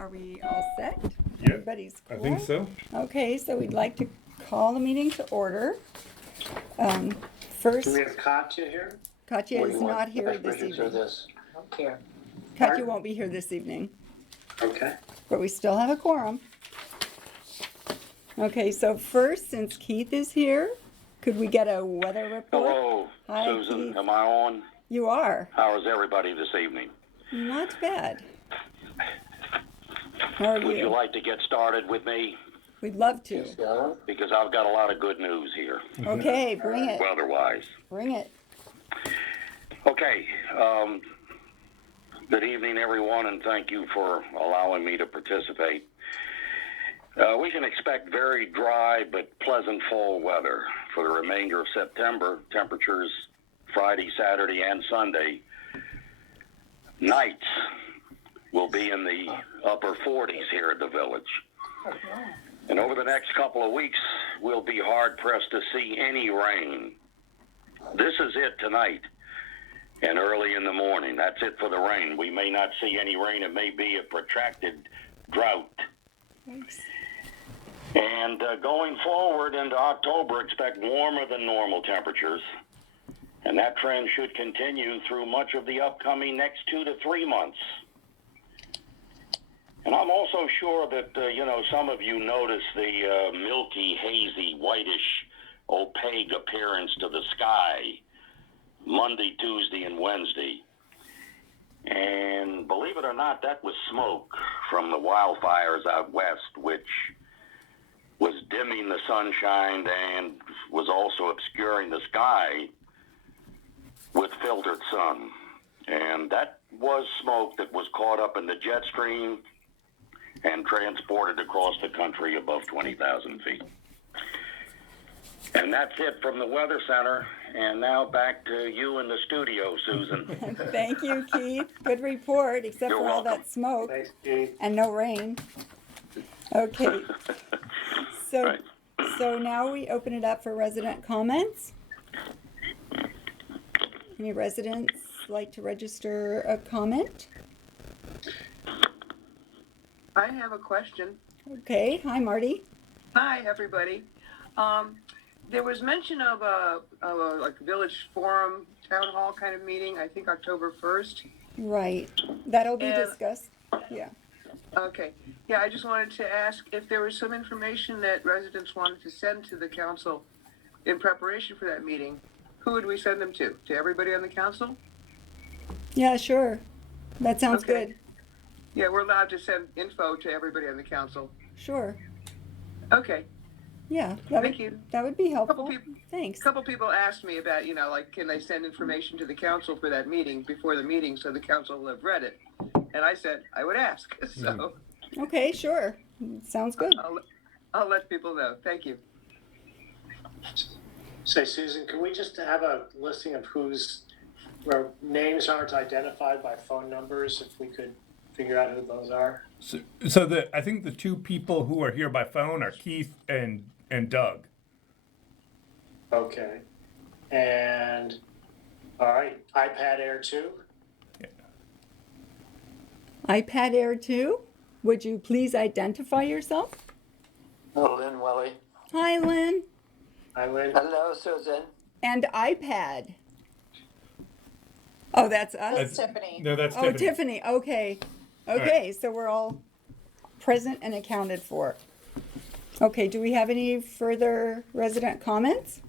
Are we all set? Yep, Everybody's I cool? think so. Okay, so we'd like to call the meeting to order. First, Do we have Katya here? Katya Or you is want not here vice this president or evening. this? I don't care. Katya Pardon? won't be here this evening, Okay. but we still have a quorum. Okay, so first, since Keith is here, could we get a weather report? Hello, Hi, Susan. Keith. Am I on? You are. How is everybody this evening? Not bad. How are Would you you? like to get started with me? We'd love to. Yeah. Because I've got a lot of good news here, Okay, bring it. weather-wise. Bring it. Okay. Good evening, everyone, and thank you for allowing me to participate. We can expect very dry but pleasant fall weather for the remainder of September. Temperatures Friday, Saturday, and Sunday. Nights will be in the upper 40s here at the village. And over the next couple of weeks, we'll be hard-pressed to see any rain. This is it tonight and early in the morning. That's it for the rain. We may not see any rain. It may be a protracted drought. Thanks. And going forward into October, expect warmer than normal temperatures. And that trend should continue through much of the upcoming next 2 to 3 months. And I'm also sure that, some of you notice the milky, hazy, whitish, opaque appearance to the sky Monday, Tuesday, and Wednesday. And believe it or not, that was smoke from the wildfires out west, which was dimming the sunshine and was also obscuring the sky with filtered sun. And that was smoke that was caught up in the jet stream and transported across the country above 20,000 feet. And that's it from the Weather Center. And now back to you in the studio, Susan. Thank you, Keith. Good report, except You're for all welcome. that smoke Thanks, Keith. and no rain. Okay, so Right. so now we open it up for resident comments. Any residents like to register a comment? I have a question. Okay, hi Marty. Hi, everybody. There was mention of a like village forum, town hall kind of meeting, I think October 1st. Right, that'll be And- discussed. Yeah. Okay. Yeah, I just wanted to ask if there was some information that residents wanted to send to the council in preparation for that meeting. Who would we send them to? To everybody on the council? Yeah, sure. That sounds Okay. good. Yeah, we're allowed to send info to everybody on the council. Sure. Okay. Yeah, Thank you. that would be helpful. people- Thanks. A couple people asked me about, like, can they send information to the council for that meeting, before the meeting, so the council will have read it? And I said, I would ask, so Okay, sure. Sounds good. I'll let people know. Thank you. Say, Susan, can we just have a listing of where names aren't identified by phone numbers, if we could figure out who those are? So I think the two people who are here by phone are Keith and Doug. Okay. And, all right, iPad Air 2? iPad Air 2, would you please identify yourself? Lynn Welly. Hi, Lynn. Eileen? Hello, Susan. And iPad. Oh, that's us? That's Tiffany. No, that's Oh, Tiffany. Tiffany. Okay. Okay, so we're all present and accounted for. Okay, do we have any further resident comments?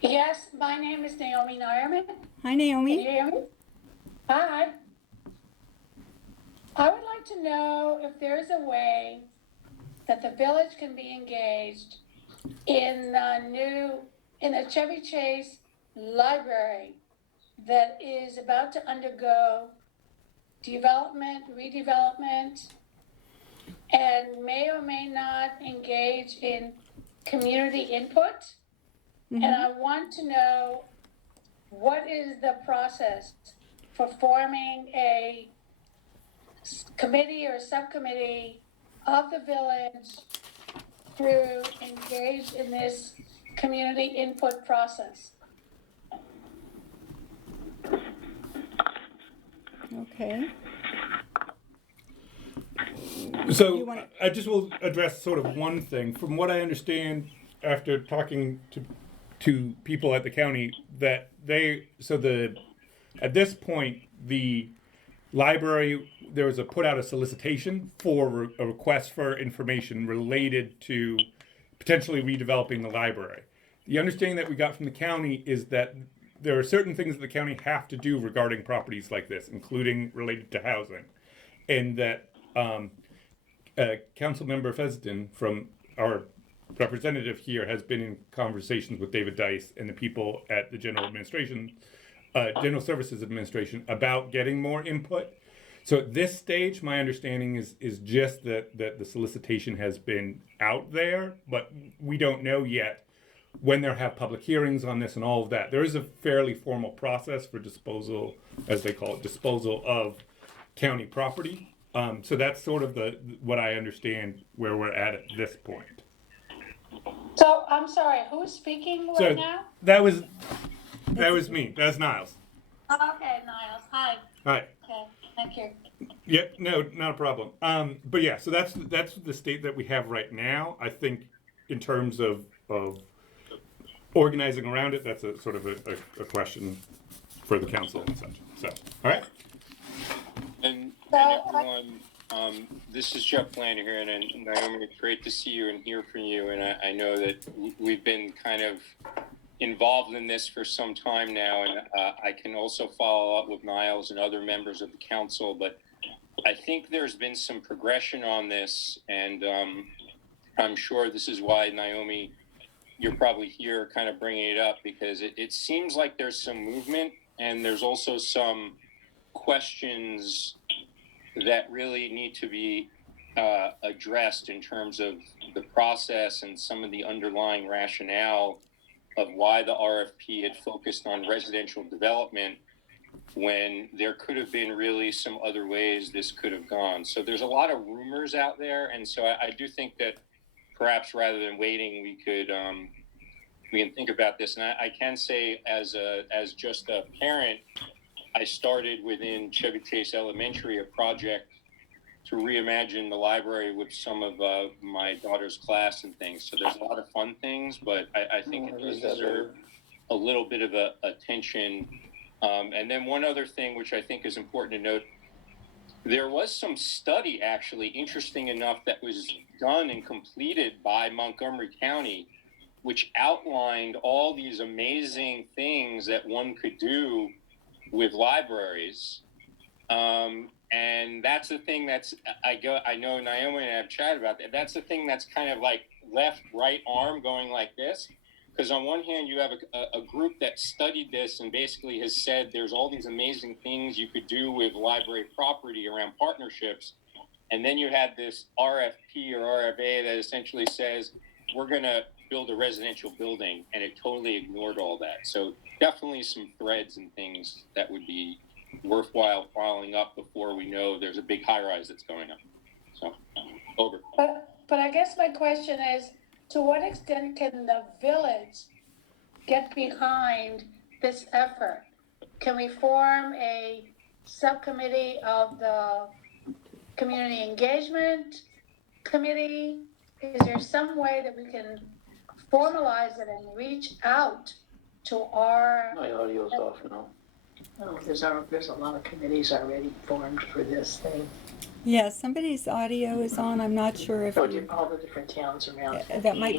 Yes, my name is Naomi Nyerman. Hi, Can you Naomi. hear me? Hi. I would like to know if there's a way that the village can be engaged in the Chevy Chase library that is about to undergo redevelopment, and may or may not engage in community input. And I want to know, what is the process for forming a committee or subcommittee of the village to engage in this community input process? Okay. So You wanna- I just will address sort of one thing. From what I understand, after talking to people at the county, that at this point the library, there was put out a solicitation for a request for information related to potentially redeveloping the library. The understanding that we got from the county is that there are certain things that the county have to do regarding properties like this, including related to housing, and that Councilmember Fesden, from our representative here, has been in conversations with David Dice and the people at the General Services Administration about getting more input. So at this stage, my understanding is just that the solicitation has been out there, but we don't know yet when they'll have public hearings on this and all of that. There is a fairly formal process for disposal, as they call it, disposal of county property. So that's sort of what I understand where we're at this point. So, I'm sorry, who's speaking So right now? that was me. That's Niles. Okay, Niles, hi, All right. okay, thank you. Yeah, no, not a problem. But yeah, so that's the state that we have right now. I think in terms of organizing around it, that's a sort of a question for the council and such. So, all right. And So, everyone, this is Jeff Lander here, and Naomi, it's great to see you and hear from you. And I know that we've been kind of involved in this for some time now, and I can also follow up with Niles and other members of the council. But I think there's been some progression on this, and I'm sure this is why, Naomi, you're probably here kind of bringing it up, because it seems like there's some movement, and there's also some questions that really need to be addressed in terms of the process and some of the underlying rationale of why the RFP had focused on residential development when there could have been really some other ways this could have gone. So there's a lot of rumors out there, and so I do think that perhaps rather than waiting, we can think about this. And I can say, as just a parent, I started within Chevy Chase Elementary a project to reimagine the library with some of my daughter's class and things. So there's a lot of fun things, but I think it does deserve a little bit of attention. And then one other thing, which I think is important to note, there was some study, actually, interesting enough, that was done and completed by Montgomery County, which outlined all these amazing things that one could do with libraries. And that's the thing I know Naomi and I have chatted about that. That's the thing that's kind of like left, right arm going like this. Because on one hand, you have a group that studied this and basically has said there's all these amazing things you could do with library property around partnerships. And then you had this RFP or RFA that essentially says, we're going to build a residential building, and it totally ignored all that. So definitely some threads and things that would be worthwhile following up before we know there's a big high-rise that's going up. So, over. But I guess my question is, to what extent can the village get behind this effort? Can we form a subcommittee of the community engagement committee? Is there some way that we can formalize it and reach out to our? My audio's off now. Oh, there's a lot of committees already formed for this thing. Yeah, somebody's audio is on. I'm not sure if All the different towns around. that might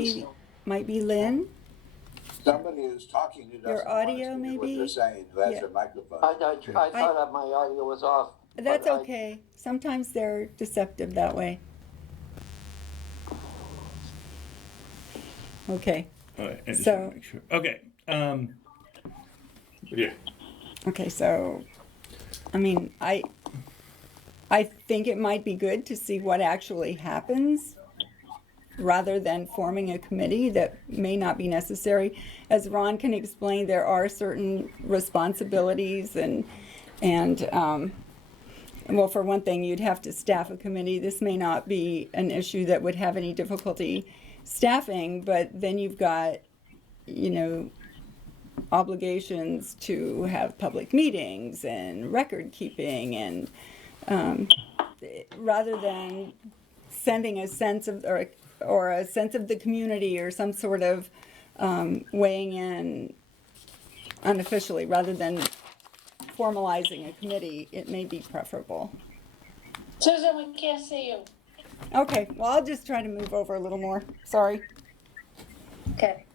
be Lynn. Somebody who's talking who doesn't Your want us audio, to hear maybe? what they're saying, who has Yeah. their microphone. I thought my audio was off. That's but okay. Sometimes they're deceptive that way. Okay. All right. I just So- wanna make sure. Okay. Yeah. Okay, so, I mean, I think it might be good to see what actually happens rather than forming a committee that may not be necessary. As Ron can explain, there are certain responsibilities and well, for one thing, you'd have to staff a committee. This may not be an issue that would have any difficulty staffing, but then you've got, obligations to have public meetings and record keeping, and rather than sending a sense of, or a sense of the community, or some sort of weighing in unofficially, rather than formalizing a committee, it may be preferable. Susan, we can't see you. Okay, well, I'll just try to move over a little more. Sorry. Okay.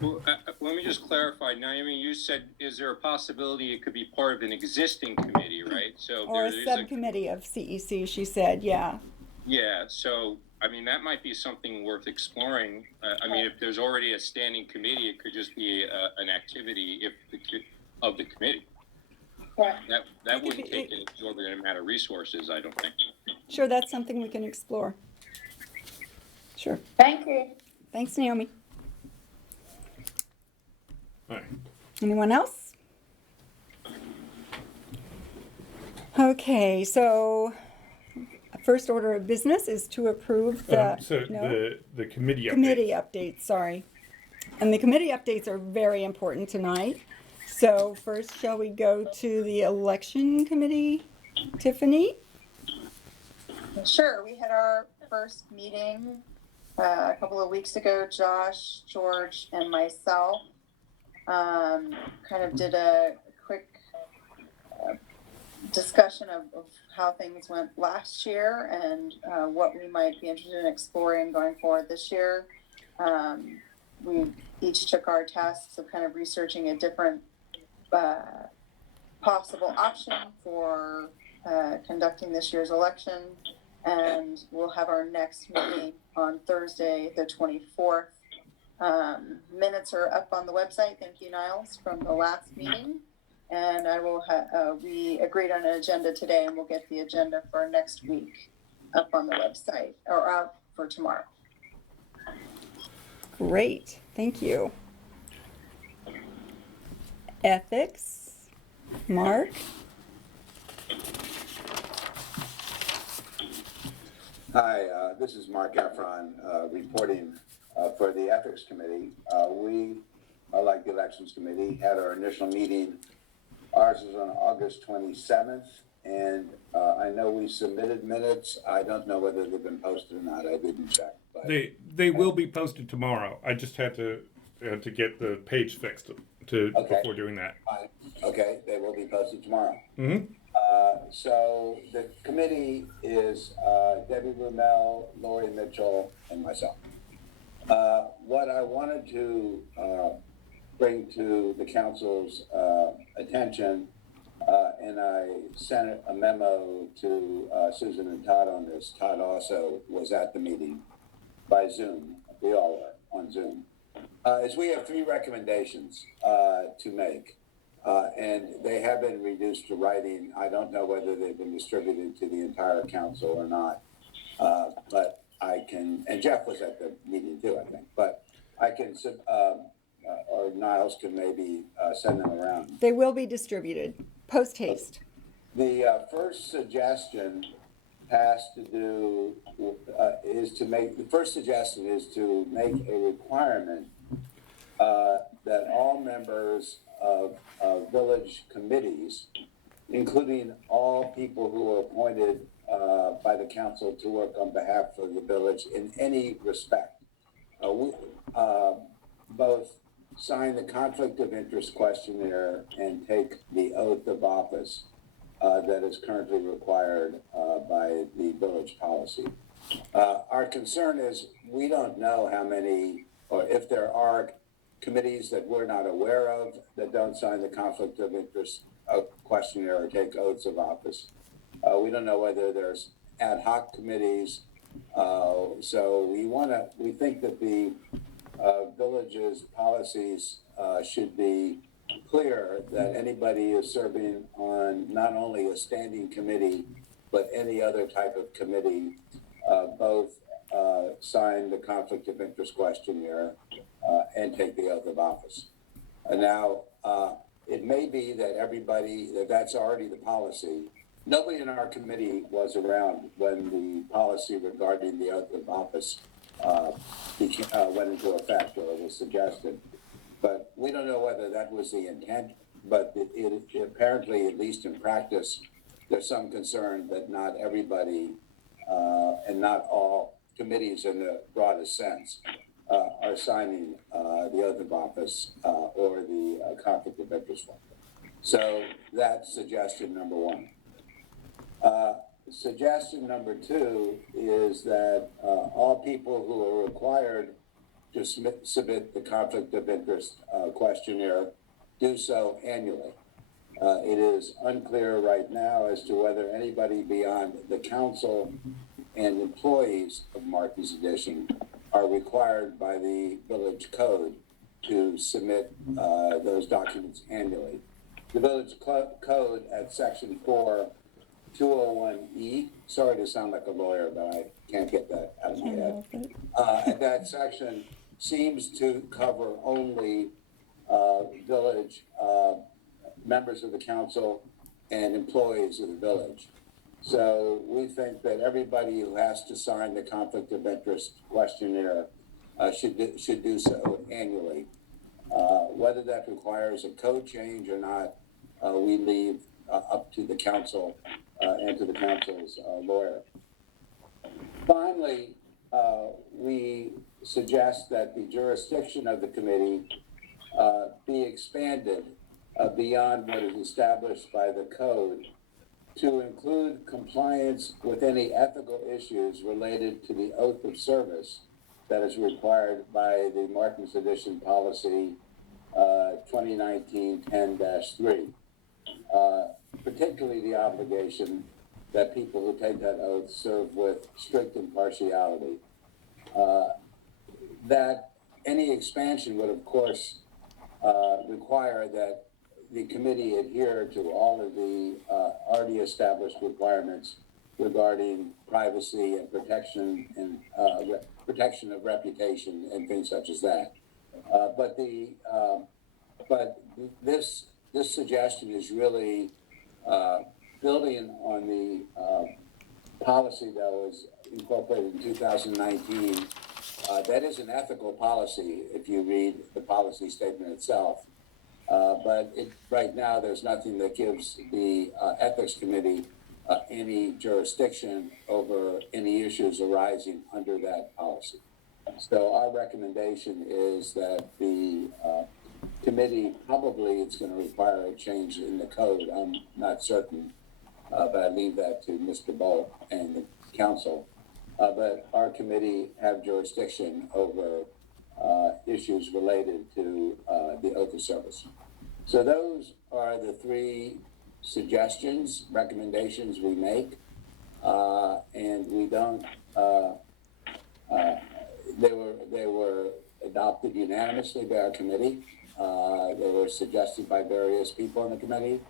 Well, let me just clarify. Naomi, you said, is there a possibility it could be part of an existing committee, right? So Or a there is subcommittee of CEC, she said, yeah. Yeah, so, I mean, that might be something worth exploring. I mean, if there's already a standing committee, it could just be an activity of the committee. Right. That wouldn't take an exorbitant amount of resources, I don't think. Sure, that's something we can explore. Sure. Thank you. Thanks, Naomi. All right. Anyone else? Okay, so first order of business is to approve the, The committee updates. committee updates, sorry. And the committee updates are very important tonight. So first, shall we go to the election committee? Tiffany? Sure, we had our first meeting a couple of weeks ago. Josh, George, and myself kind of did a quick discussion of how things went last year and what we might be interested in exploring going forward this year. We each took our tasks of kind of researching a different possible option for conducting this year's election. And we'll have our next meeting on Thursday, the 24th. Minutes are up on the website. Thank you, Niles, from the last meeting. And I will we agreed on an agenda today, and we'll get the agenda for next week up on the website, or out for tomorrow. Great, thank you. Ethics, Mark? Hi, this is Mark Efron, reporting for the Ethics Committee. We, like the Elections Committee, had our initial meeting. Ours was on August 27th, and I know we submitted minutes. I don't know whether they've been posted or not. I didn't check. But They will be posted tomorrow. I just had to get the page fixed before doing that. Fine. Okay, they will be posted tomorrow. Mm-hmm. So the committee is Debbie Rumel, Lori Mitchell, and myself. What I wanted to bring to the council's attention, and I sent a memo to Susan and Todd on this. Todd also was at the meeting by Zoom. We all were on Zoom. Is we have 3 recommendations to make. And they have been reduced to writing. I don't know whether they've been distributed to the entire council or not. But I can, and Jeff was at the meeting too, I think. But I can, or Niles can maybe send them around. They will be distributed, post haste. The first suggestion has to do, the first suggestion is to make a requirement that all members of village committees, including all people who are appointed by the council to work on behalf of the village in any respect, both sign the conflict of interest questionnaire and take the oath of office that is currently required by the village policy. Our concern is we don't know how many, or if there are committees that we're not aware of that don't sign the conflict of interest questionnaire or take oaths of office. We don't know whether there's ad hoc committees. So we think that the village's policies should be clear that anybody is serving on not only a standing committee, but any other type of committee, both sign the conflict of interest questionnaire and take the oath of office. And now, it may be that that's already the policy. Nobody in our committee was around when the policy regarding the oath of office went into effect or was suggested. But we don't know whether that was the intent, but it apparently, at least in practice, there's some concern that not everybody and not all committees in the broadest sense, are signing the oath of office or the conflict of interest one. So that's suggestion number one. Suggestion number two is that all people who are required to submit the conflict of interest questionnaire do so annually. It is unclear right now as to whether anybody beyond the council and employees of Martin's Edition are required by the village code to submit those documents annually. The village code at section 4, 201E, sorry to sound like a lawyer, but I can't get that out of my head. And that section seems to cover only village members of the council and employees of the village. So we think that everybody who has to sign the conflict of interest questionnaire should do so annually. Whether that requires a code change or not, we leave up to the council and to the council's lawyer. Finally, we suggest that the jurisdiction of the committee be expanded beyond what is established by the code to include compliance with any ethical issues related to the oath of service that is required by the Martin's Edition policy 2019-10-3, particularly the obligation that people who take that oath serve with strict impartiality. That any expansion would, of course, require that the committee adhere to all of the already established requirements regarding privacy and protection and protection of reputation and things such as that. But this suggestion is really building on the policy that was incorporated in 2019. That is an ethical policy if you read the policy statement itself. But right now, there's nothing that gives the Ethics Committee any jurisdiction over any issues arising under that policy. So our recommendation is that the committee, probably it's going to require a change in the code. I'm not certain, but I leave that to Mr. Bolt and the council. But our committee have jurisdiction over issues related to the oath of service. So those are the three suggestions, recommendations we make, and we don't. They were adopted unanimously by our committee. They were suggested by various people in the committee,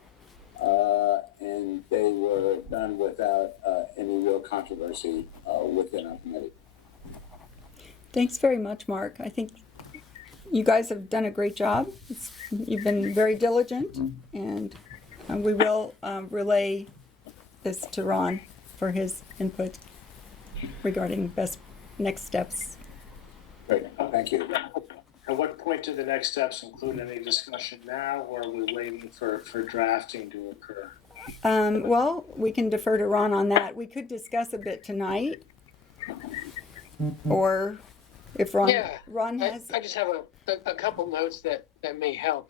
and they were done without any real controversy within our committee. Thanks very much, Mark. I think you guys have done a great job. You've been very diligent, and we will relay this to Ron for his input regarding best next steps. Great, thank you. At what point do the next steps include any discussion now, or are we waiting for drafting to occur? Well, we can defer to Ron on that. We could discuss a bit tonight, or if Ron, Ron has. I just have a couple notes that may help.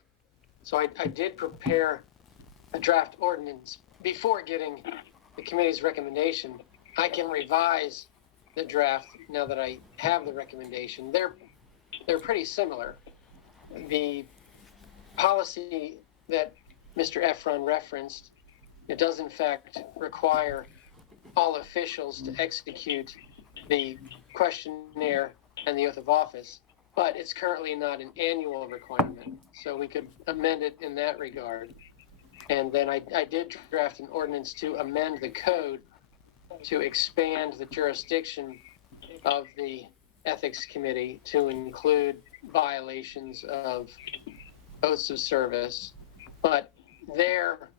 So I did prepare a draft ordinance before getting the committee's recommendation. I can revise the draft now that I have the recommendation. They're pretty similar. The policy that Mr. Efron referenced, it does in fact require all officials to execute the questionnaire and the oath of office, but it's currently not an annual requirement. So we could amend it in that regard. And then I did draft an ordinance to amend the code to expand the jurisdiction of the Ethics Committee to include violations of oaths of service. But there,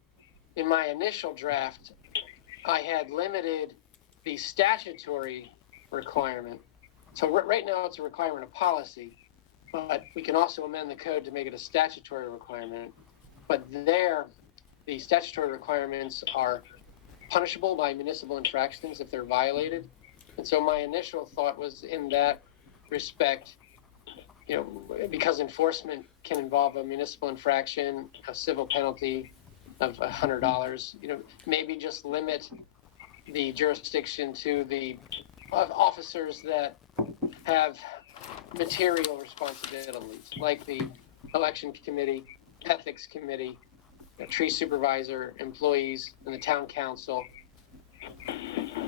in my initial draft, I had limited the statutory requirement. So right now it's a requirement of policy, but we can also amend the code to make it a statutory requirement. But there, the statutory requirements are punishable by municipal infractions if they're violated. And so my initial thought was in that respect, because enforcement can involve a municipal infraction, a civil penalty of $100, maybe just limit the jurisdiction to the officers that have material responsibilities, like the election committee, ethics committee, tree supervisor, employees, and the town council.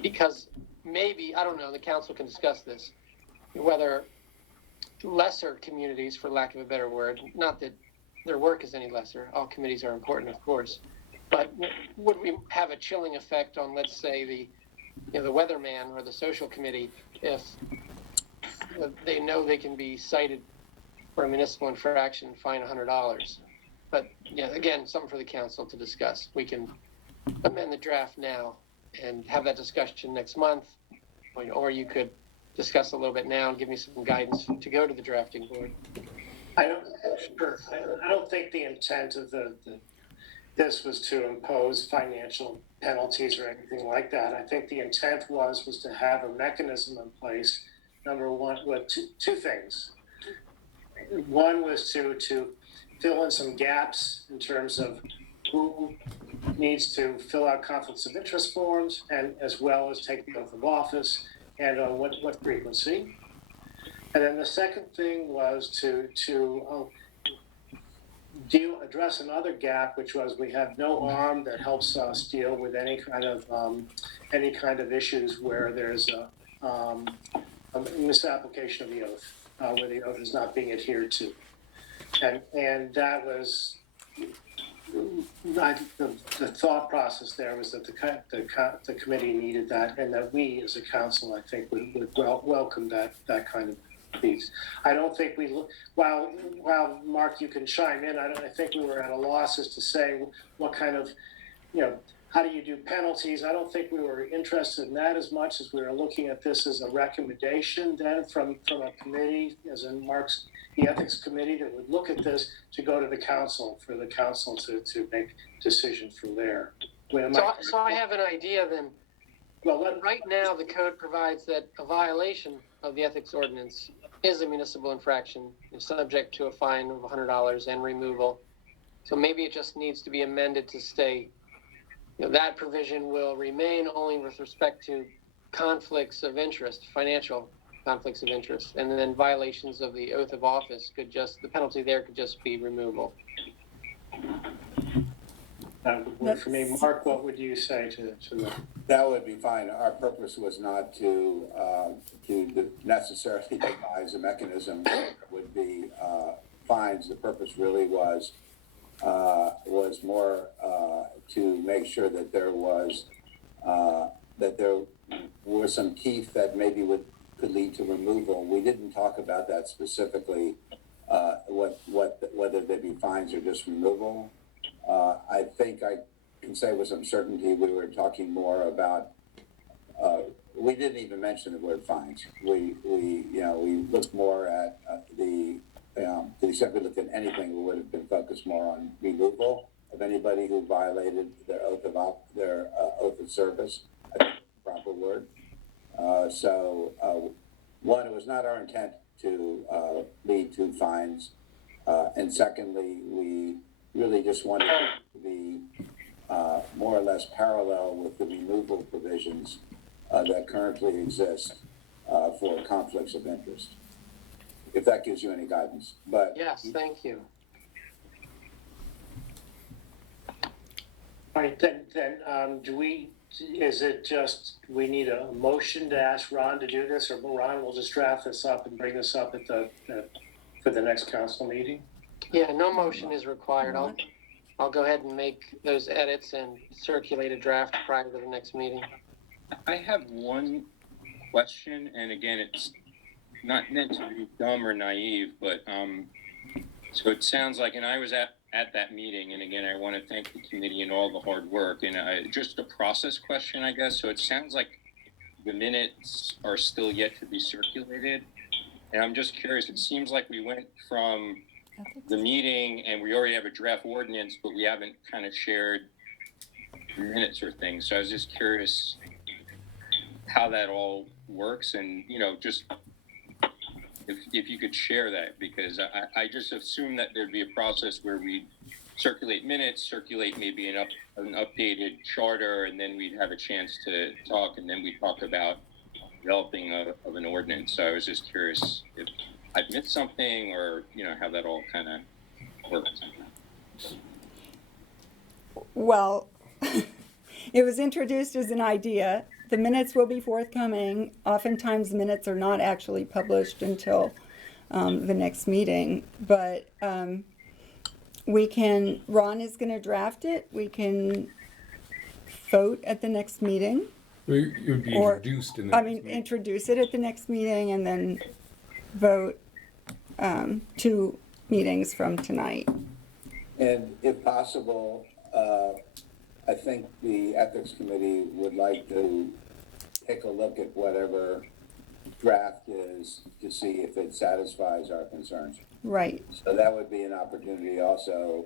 Because maybe, I don't know, the council can discuss this, whether lesser communities, for lack of a better word, not that their work is any lesser, all committees are important, of course, but would we have a chilling effect on, let's say, the weatherman or the social committee if they know they can be cited for a municipal infraction, fine $100? But yeah, again, something for the council to discuss. We can amend the draft now and have that discussion next month, or you could discuss a little bit now and give me some guidance to go to the drafting board. I don't think the intent of this was to impose financial penalties or anything like that. I think the intent was to have a mechanism in place. Number one, with two things. One was to fill in some gaps in terms of who needs to fill out conflicts of interest forms, and as well as take the oath of office, and on what frequency. And then the second thing was to address another gap, which was we have no arm that helps us deal with any kind of issues where there's a misapplication of the oath, where the oath is not being adhered to, and that was the thought process there was that the committee needed that, and that we as a council, I think, would welcome that kind of piece. I don't think while Mark, you can chime in, I think we were at a loss as to say what kind of, how do you do penalties? I don't think we were interested in that as much as we were looking at this as a recommendation then from a committee, as in Mark's, the ethics committee, that would look at this to go to the council, for the council to make decisions from there. So I have an idea then. Well, right now the code provides that a violation of the ethics ordinance is a municipal infraction, subject to a fine of $100 and removal. So maybe it just needs to be amended to say, that provision will remain only with respect to conflicts of interest, financial conflicts of interest, and then violations of the oath of office the penalty there could just be removal. For me, Mark, what would you say to that? That would be fine. Our purpose was not to necessarily devise a mechanism that would be fines. The purpose really was more to make sure that there were some teeth that maybe could lead to removal. We didn't talk about that specifically, whether they be fines or just removal. I think I can say with some certainty we were talking more about. We didn't even mention the word fines. We looked more at to the extent we looked at anything, we would have been focused more on removal of anybody who violated their oath of service. I think that's the proper word. One, it was not our intent to lead to fines, and secondly, we really just wanted it to be more or less parallel with the removal provisions that currently exist for conflicts of interest. If that gives you any guidance, but yes, thank you. All right, then is it just, we need a motion to ask Ron to do this, or Ron will just draft this up and bring this up for the next council meeting? Yeah, no motion is required. I'll go ahead and make those edits and circulate a draft prior to the next meeting. I have one question, and again, it's not meant to be dumb or naive, but so it sounds like, and I was at that meeting, and again, I want to thank the committee and all the hard work, and just a process question, I guess. So it sounds like the minutes are still yet to be circulated, and I'm just curious. It seems like we went from the meeting and we already have a draft ordinance, but we haven't kind of shared minutes or things. So I was just curious how that all works, and just if you could share that, because I just assumed that there'd be a process where we circulate minutes, circulate maybe an updated charter, and then we'd have a chance to talk, and then we'd talk about developing of an ordinance. So I was just curious if I'd missed something, or how that all kind of works. Well, it was introduced as an idea. The minutes will be forthcoming. Oftentimes, the minutes are not actually published until the next meeting. But Ron is going to draft it. We can vote at the next meeting. It would be introduced in the next meeting. Introduce it at the next meeting and then vote 2 meetings from tonight. And if possible, I think the Ethics Committee would like to take a look at whatever draft is to see if it satisfies our concerns. Right. So that would be an opportunity also.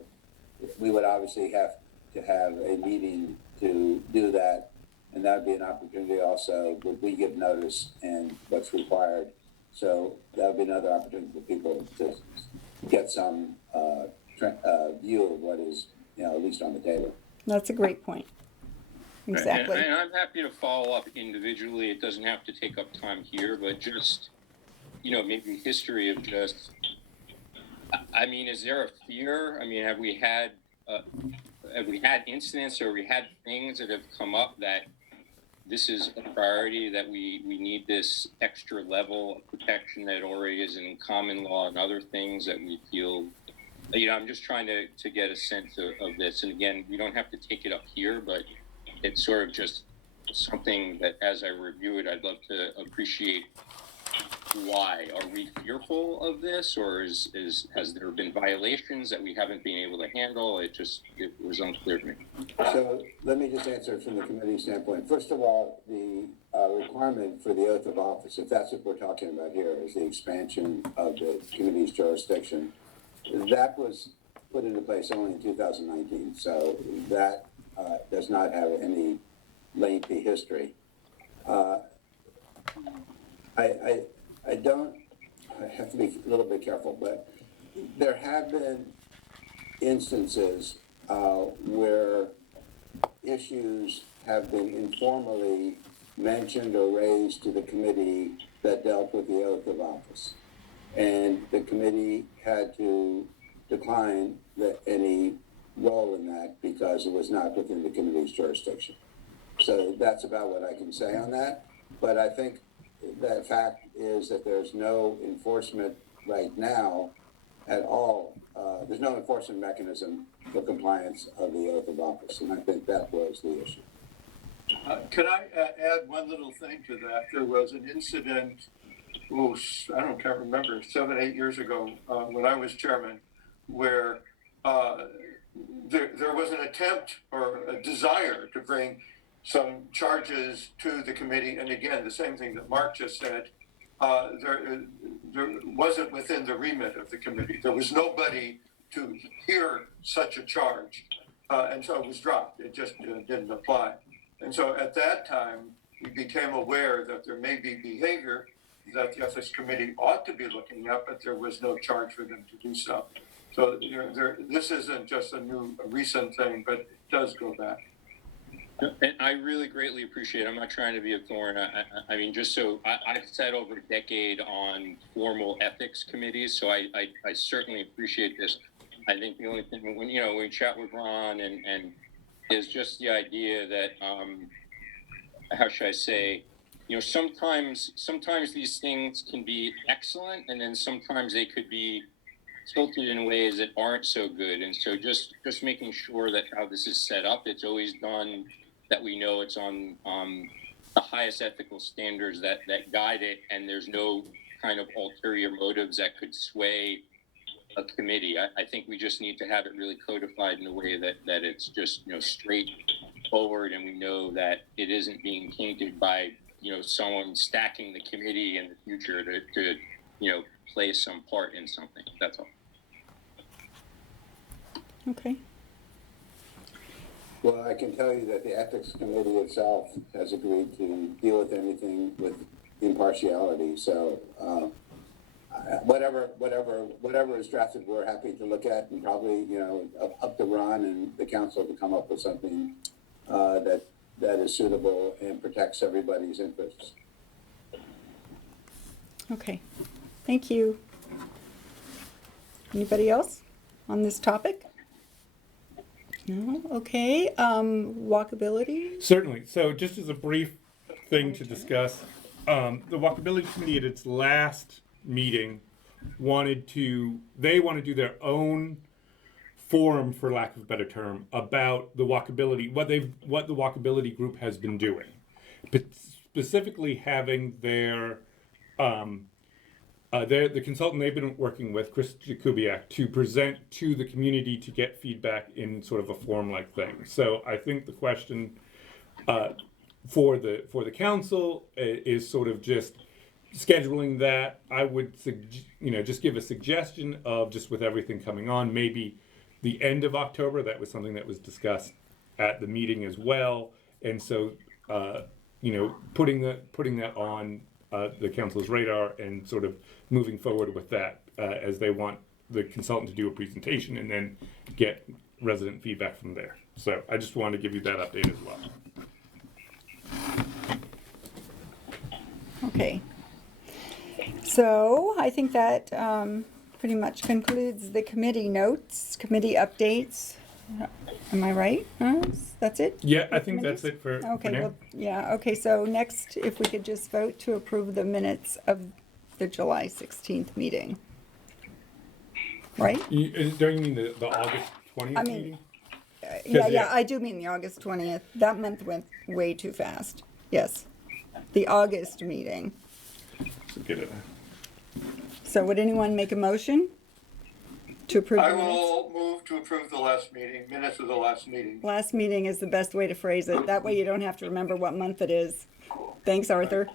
We would obviously have to have a meeting to do that. And that would be an opportunity also, would we give notice and what's required. So that would be another opportunity for people to get some view of what is, at least on the table. That's a great point. Exactly. And I'm happy to follow up individually. It doesn't have to take up time here, but just, maybe history of just, is there a fear? Have we had incidents, or we had things that have come up that this is a priority, that we need this extra level of protection that already is in common law and other things that we feel, I'm just trying to get a sense of this. And again, we don't have to take it up here, but it's sort of just something that as I review it, I'd love to appreciate why. Are we fearful of this, or has there been violations that we haven't been able to handle? It was unclear to me. So let me just answer from the committee standpoint. First of all, the requirement for the oath of office, if that's what we're talking about here, is the expansion of the committee's jurisdiction. That was put into place only in 2019, so that does not have any lengthy history. I have to be a little bit careful, but there have been instances where issues have been informally mentioned or raised to the committee that dealt with the oath of office. And the committee had to decline any role in that because it was not within the committee's jurisdiction. So that's about what I can say on that. But I think the fact is that there's no enforcement right now at all. There's no enforcement mechanism for compliance of the oath of office, and I think that was the issue. Can I add one little thing to that? There was an incident, can't remember, 7, 8 years ago when I was chairman, where there was an attempt or a desire to bring some charges to the committee. And again, the same thing that Mark just said, there wasn't within the remit of the committee. There was nobody to hear such a charge. And so it was dropped. It just didn't apply. And so at that time, we became aware that there may be behavior that the Ethics Committee ought to be looking at, but there was no charge for them to do so. So this isn't just a recent thing, but it does go back. And I really greatly appreciate it. I'm not trying to be a thorn. I've sat over a decade on formal ethics committees, so I certainly appreciate this. I think the only thing when we chat with Ron and is just the idea that how should I say, sometimes these things can be excellent, and then sometimes they could be tilted in ways that aren't so good. And so just making sure that how this is set up, it's always done, that we know it's on the highest ethical standards that guide it, and there's no kind of ulterior motives that could sway a committee. I think we just need to have it really codified in a way that it's just straightforward, and we know that it isn't being tainted by someone stacking the committee in the future to play some part in something. That's all. Okay. Well, I can tell you that the Ethics Committee itself has agreed to deal with anything with impartiality. So whatever is drafted, we're happy to look at, and probably, you know, up to Ron and the council to come up with something that is suitable and protects everybody's interests. Okay, thank you. Anybody else on this topic? No, okay, walkability? Certainly. So just as a brief thing to discuss, the Walkability Committee at its last meeting they want to do their own forum, for lack of a better term, about the walkability, what the walkability group has been doing, but specifically having the consultant they've been working with, Chris Jakubiak, to present to the community to get feedback in sort of a forum-like thing. So I think the question for the council is sort of just scheduling that. I would just give a suggestion of, just with everything coming on, maybe the end of October. That was something that was discussed at the meeting as well, and so putting that on the council's radar and sort of moving forward with that as they want the consultant to do a presentation and then get resident feedback from there. So I just wanted to give you that update as well. Okay. So I think that pretty much concludes the committee notes, committee updates. Am I right? That's it? Yeah, I think that's it for Okay, now. well, yeah, okay, so next, if we could just vote to approve the minutes of the July 16th meeting. Right? Don't you mean the August 20th I mean, meeting? Yeah, I do mean the August 20th. That month went way too fast. Yes. The August meeting. So get it. So would anyone make a motion to approve I the minutes? will move to approve the minutes of the last meeting. Last meeting is the best way to phrase it. That way you don't have to remember what month it is. Thanks, Arthur.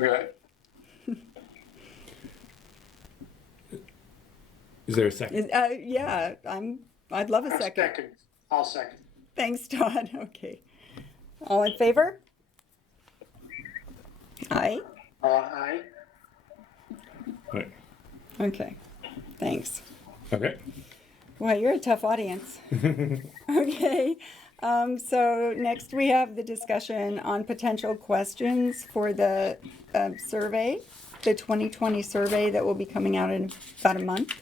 Okay. Is there a second? Yeah, I'd love a second. I'll second. Thanks, Todd. Okay. All in favor? Aye. Aye. Right. Okay. Thanks. Okay. Well, you're a tough audience. Okay. So next we have the discussion on potential questions for the survey, the 2020 survey that will be coming out in about a month.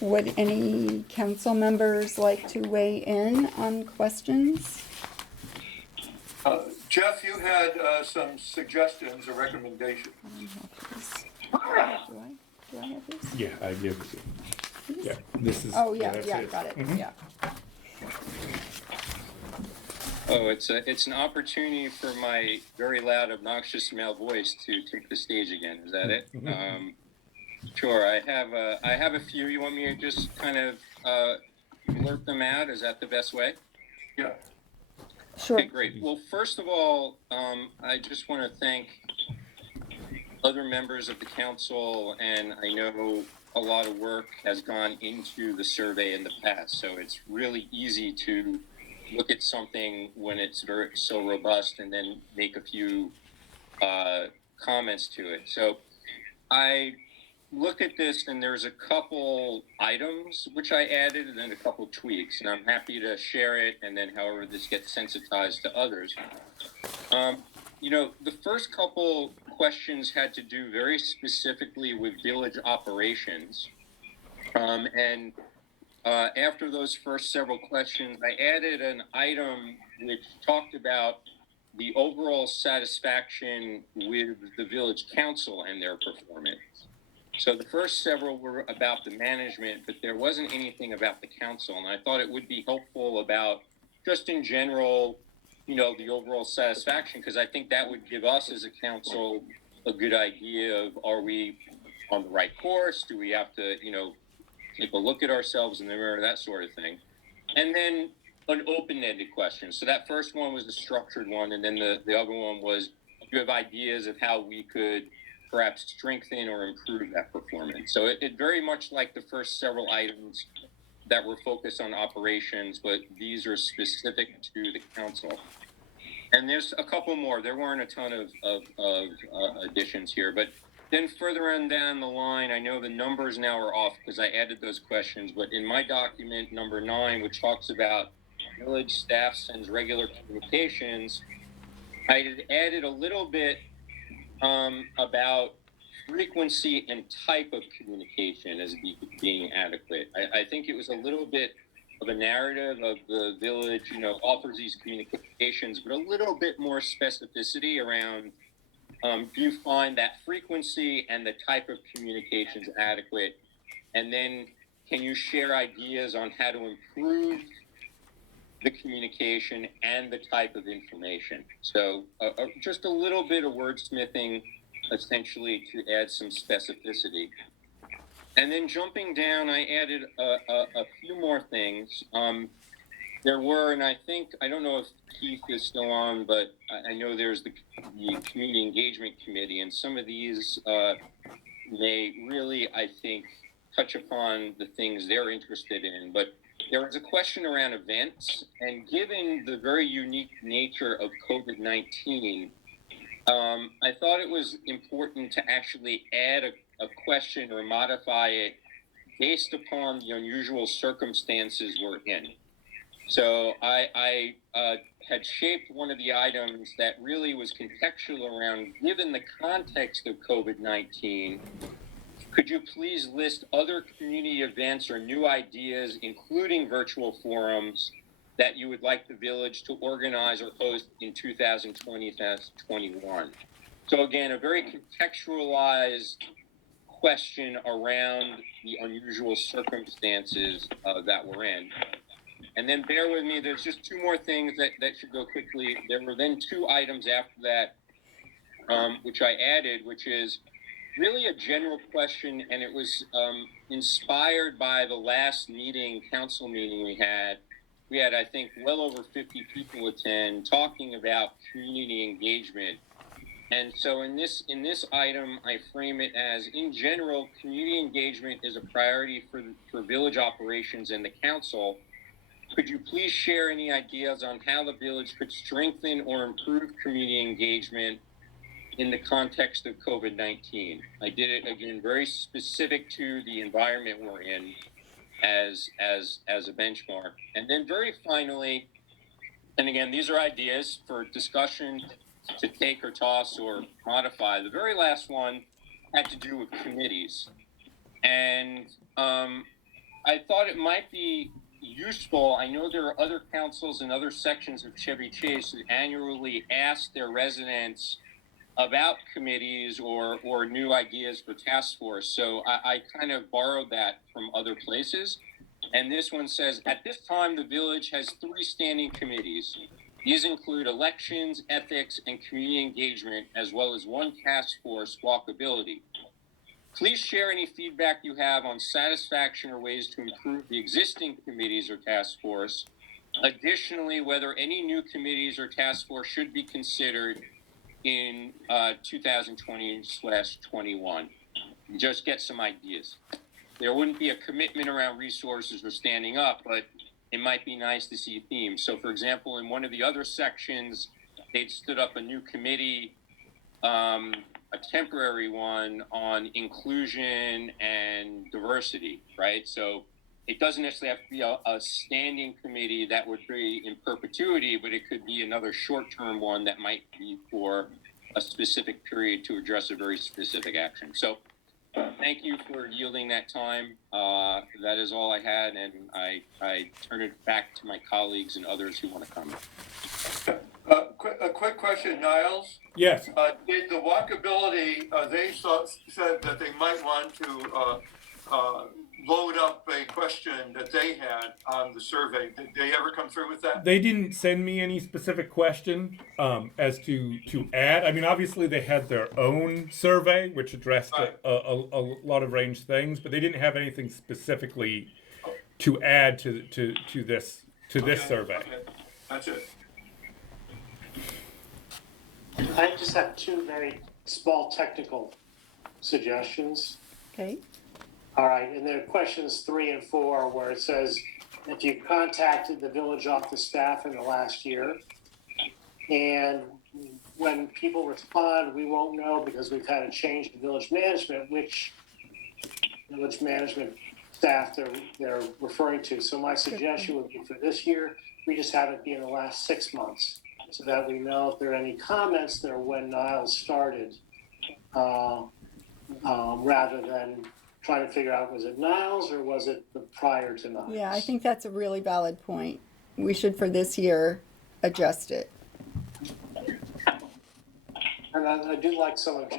Would any council members like to weigh in on questions? Jeff, you had some suggestions or recommendations. Do I have this? Yeah, I give it. Yeah, this is. Oh, yeah, that's got it, Mhm. yeah. Oh, it's an opportunity for my very loud, obnoxious male voice to take the stage again. Is that it? Sure. I have a few. You want me to just kind of blurt them out? Is that the best way? Yeah. Sure. Okay, great. Well, first of all, I just want to thank other members of the council, and I know a lot of work has gone into the survey in the past, so it's really easy to look at something when it's so robust and then make a few comments to it. So I looked at this, and there's a couple items which I added and then a couple tweaks, and I'm happy to share it, and then however this gets sensitized to others. The first couple questions had to do very specifically with village operations. After those first several questions, I added an item which talked about the overall satisfaction with the village council and their performance. So the first several were about the management, but there wasn't anything about the council. And I thought it would be helpful about, just in general, the overall satisfaction, because I think that would give us as a council a good idea of, are we on the right course? Do we have to, take a look at ourselves in the mirror, that sort of thing. And then an open-ended question. So that first one was the structured one, and then the other one was, do you have ideas of how we could perhaps strengthen or improve that performance. So it very much like the first several items that were focused on operations, but these are specific to the council. And there's a couple more. There weren't a ton of additions here, but then further on down the line, I know the numbers now are off because I added those questions, but in my document number 9, which talks about village staff sends regular communications, I had added a little bit about frequency and type of communication as being adequate. I think it was a little bit of a narrative of the village, offers these communications, but a little bit more specificity around, do you find that frequency and the type of communications adequate? And then can you share ideas on how to improve the communication and the type of information? So just a little bit of wordsmithing, essentially, to add some specificity. And then jumping down, I added a few more things. There were, and I don't know if Keith is still on, but I know there's the Community Engagement Committee, and some of these may really, I think, touch upon the things they're interested in. But there was a question around events, and given the very unique nature of COVID-19, I thought it was important to actually add a question or modify it based upon the unusual circumstances we're in. So I had shaped one of the items that really was contextual around, given the context of COVID-19, could you please list other community events or new ideas, including virtual forums, that you would like the village to organize or host in 2020, 2021? So again, a very contextualized question around the unusual circumstances that we're in. And then bear with me, there's just 2 more things that should go quickly. There were then 2 items after that, which I added, which is really a general question, and it was inspired by the last council meeting we had. We had, I think, well over 50 people attend, talking about community engagement. And so in this item, I frame it as, in general, community engagement is a priority for village operations and the council. Could you please share any ideas on how the village could strengthen or improve community engagement in the context of COVID-19? I did it, again, very specific to the environment we're in as a benchmark. And then very finally, and again, these are ideas for discussion to take or toss or modify. The very last one had to do with committees. And I thought it might be useful. I know there are other councils and other sections of Chevy Chase that annually ask their residents about committees or new ideas for task force. So I kind of borrowed that from other places. And this one says, at this time, the village has 3 standing committees. These include elections, ethics, and community engagement, as well as 1 task force, walkability. Please share any feedback you have on satisfaction or ways to improve the existing committees or task force. Additionally, whether any new committees or task force should be considered in 2020/21. Just get some ideas. There wouldn't be a commitment around resources or standing up, but it might be nice to see themes. So, for example, in one of the other sections, they'd stood up a new committee, a temporary one on inclusion and diversity, right? So it doesn't necessarily have to be a standing committee that would be in perpetuity, but it could be another short-term one that might be for a specific period to address a very specific action. So thank you for yielding that time. That is all I had, and I turn it back to my colleagues and others who want to comment. A quick question, Niles. Yes. Did the walkability, they said that they might want to load up a question that they had on the survey. Did they ever come through with that? They didn't send me any specific question as to add. I mean, obviously they had their own survey, which addressed a lot of range things, but they didn't have anything specifically to add to this survey. Okay. That's it. I just have 2 very small technical suggestions. Okay. All right, and there are questions 3 and 4 where it says, if you contacted the village office staff in the last year, and when people respond, we won't know because we've had a change in village management, which village management staff they're referring to. So my suggestion would be for this year, we just have it be in the last 6 months so that we know if there are any comments that are when Niles started, rather than trying to figure out was it Niles or was it the prior to Niles? Yeah, I think that's a really valid point. We should, for this year, adjust it. And I do like some of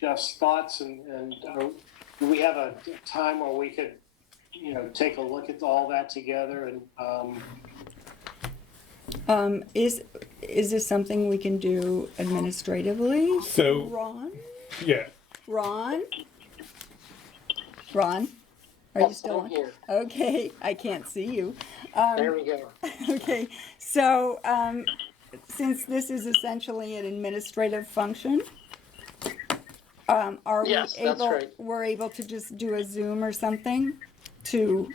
Jeff's thoughts, and do we have a time where we could, take a look at all that together and Is this something we can do administratively? So- Ron? Yeah. Ron, are you Yes, still I'm on? here. Okay, I can't see you. There we go. Okay, so since this is essentially an administrative function, are Yes, we that's able? right. We're able to just do a Zoom or something to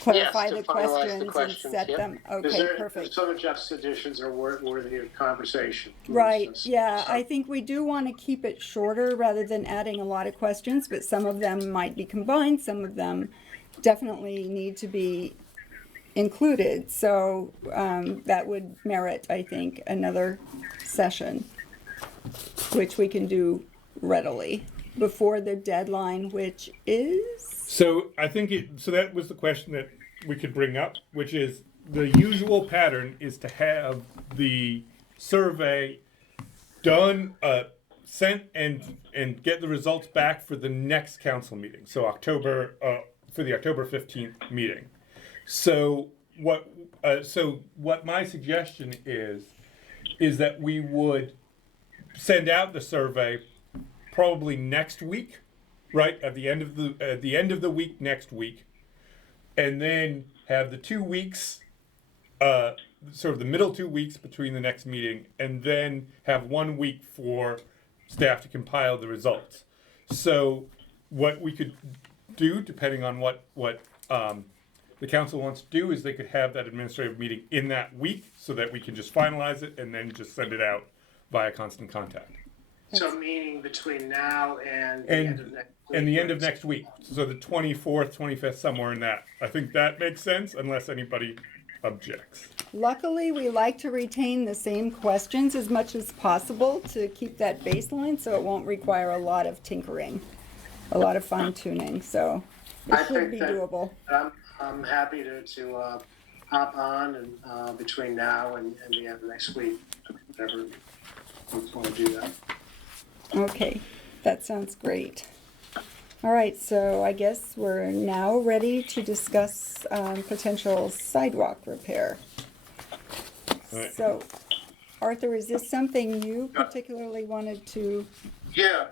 clarify to the finalize the questions and questions, set yep. them. is Okay, there, perfect. some of Jeff's suggestions are worthy of conversation. for Right, instance. yeah, I think we do want to keep it shorter rather than adding a lot of questions, but some of them might be combined, some of them definitely need to be included. So that would merit, I think, another session, which we can do readily before the deadline, which is? So I think so that was the question that we could bring up, which is the usual pattern is to have the survey done, sent and get the results back for the next council meeting. So for the October 15th meeting. So what my suggestion is that we would send out the survey probably next week, right at the end of the week next week, and then have the 2 weeks, sort of the middle 2 weeks between the next meeting, and then have 1 week for staff to compile the results. So what we could do, depending on what the council wants to do, is they could have that administrative meeting in that week so that we can just finalize it and then just send it out via constant contact. So meaning between now and the end of next week. And the end of next week. So the 24th, 25th, somewhere in that. I think that makes sense unless anybody objects. Luckily, we like to retain the same questions as much as possible to keep that baseline so it won't require a lot of tinkering, a lot of fine tuning. So I it should think be that- doable. I'm happy to hop on and between now and the end of next week, whatever we want to do that. Okay, that sounds great. All right, so I guess we're now ready to discuss potential sidewalk repair. Right. So, Arthur, is this something you particularly wanted to? Yeah,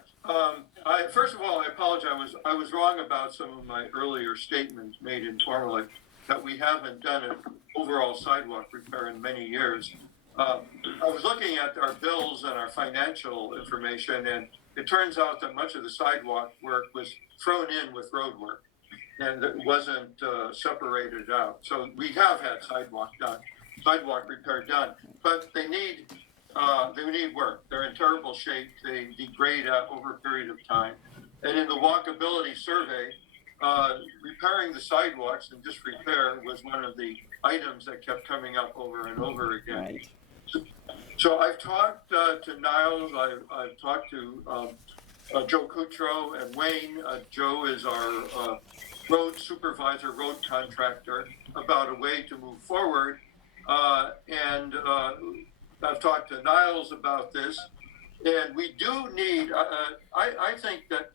first of all, I apologize. I was wrong about some of my earlier statements made informally, that we haven't done an overall sidewalk repair in many years. I was looking at our bills and our financial information, and it turns out that much of the sidewalk work was thrown in with road work, and it wasn't separated out. So we have had sidewalk repair done, but they need work. They're in terrible shape. They degrade over a period of time. And in the walkability survey, repairing the sidewalks and disrepair was one of the items that kept coming up over and over again. Right. So I've talked to Niles, I've talked to Joe Cutro and Wayne. Joe is our road supervisor, road contractor, about a way to move forward. And I've talked to Niles about this. And we do need, I think that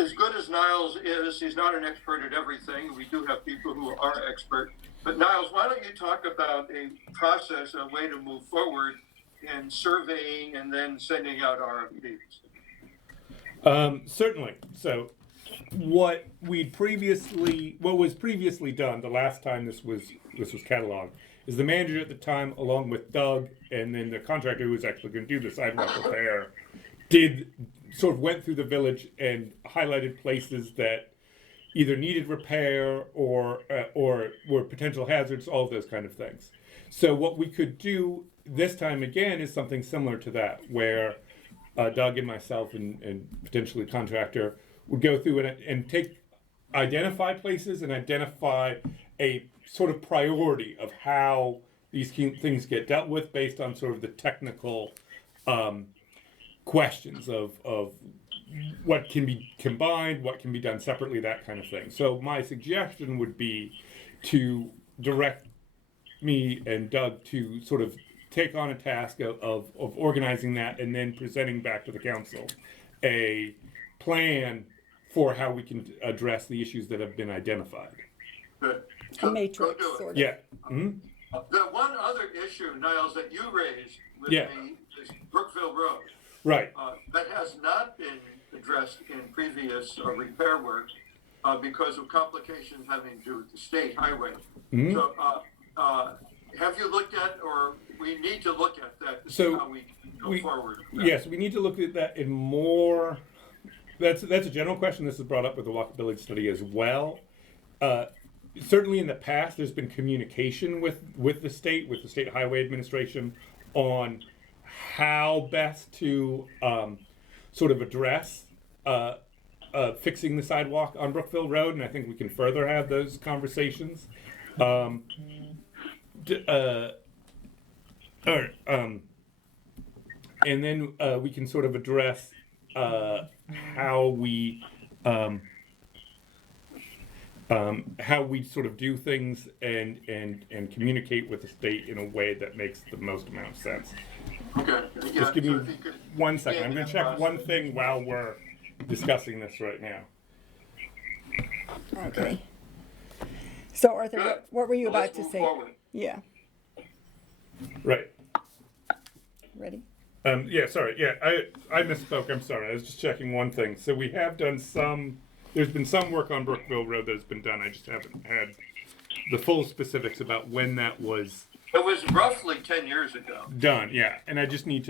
as good as Niles is, he's not an expert at everything. We do have people who are expert. But Niles, why don't you talk about a process, a way to move forward in surveying and then sending out RFPs? Certainly. So what was previously done the last time this was cataloged is the manager at the time, along with Doug and then the contractor who was actually going to do the sidewalk repair, did sort of went through the village and highlighted places that either needed repair or were potential hazards, all of those kind of things. So what we could do this time again is something similar to that, where Doug and myself and potentially contractor would go through and identify places and identify a sort of priority of how these things get dealt with based on sort of the technical questions of what can be combined, what can be done separately, that kind of thing. So my suggestion would be to direct me and Doug to sort of take on a task of organizing that and then presenting back to the council a plan for how we can address the issues that have been identified. Good. A matrix, Go do it. sort of. Yeah. Mm-hmm. The one other issue, Niles, that you raised with Yeah. me is Brookville Road. Right. That has not been addressed in previous repair work because of complications having to do with the state highway. Mm-hmm. So, have you looked at, or we need to look at that to So see how we go forward? Yes, we need to look at that in more. That's a general question. This is brought up with the walkability study as well. Certainly in the past, there's been communication with the state highway administration on how best to sort of address fixing the sidewalk on Brookville Road, and I think we can further have those conversations. And then we can sort of address how we sort of do things and communicate with the state in a way that makes the most amount of sense. Okay. Yeah, Just give so me if you could 1 second. I'm going to check process. one thing while we're discussing this right now. Okay. So Arthur, Good. what were you Well, about let's to move say? forward. Yeah. Right. Ready? Yeah, sorry. Yeah, I misspoke. I'm sorry. I was just checking one thing. So we have done there's been some work on Brookville Road that's been done. I just haven't had the full specifics about when that was It was roughly 10 years ago. done. Yeah, and I just need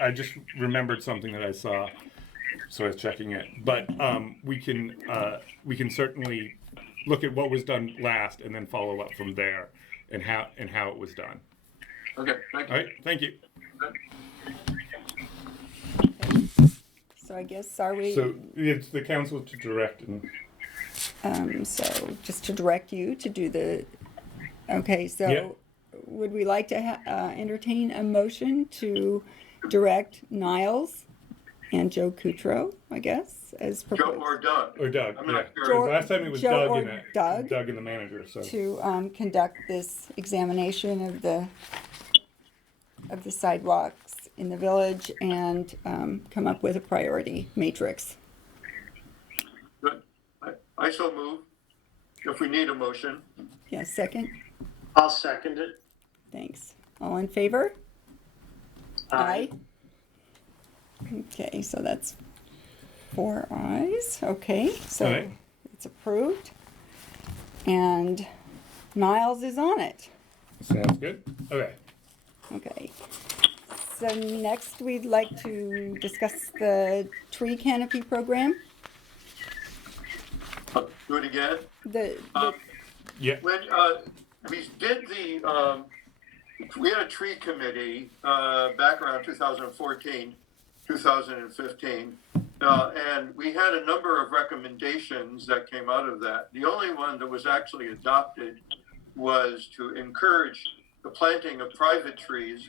I just remembered something that I saw, so I was checking it. But we can certainly look at what was done last and then follow up from there and how it was done. Okay, thank you. All right, thank you. So I guess, are we? So it's the council to direct and So just to direct you to do the, okay, so Yeah. would we like to entertain a motion to direct Niles and Joe Kutro, I guess, as Joe proposed, or Doug? or Doug. I'm Yeah. not sure. Joe- Last time it was Joe Doug or and that. Doug? Doug and the manager. So to conduct this examination of the sidewalks in the village and come up with a priority matrix. Good. I so move, if we need a motion. Yeah, second? I'll second it. Thanks. All in favor? Aye. Okay, so that's 4 ayes. Okay, so All right. it's approved. And Niles is on it. sounds good. Okay. Okay. So next we'd like to discuss the tree canopy program. Do it again. The Yeah. When we did we had a tree committee back around 2014, 2015, and we had a number of recommendations that came out of that. The only one that was actually adopted was to encourage the planting of private trees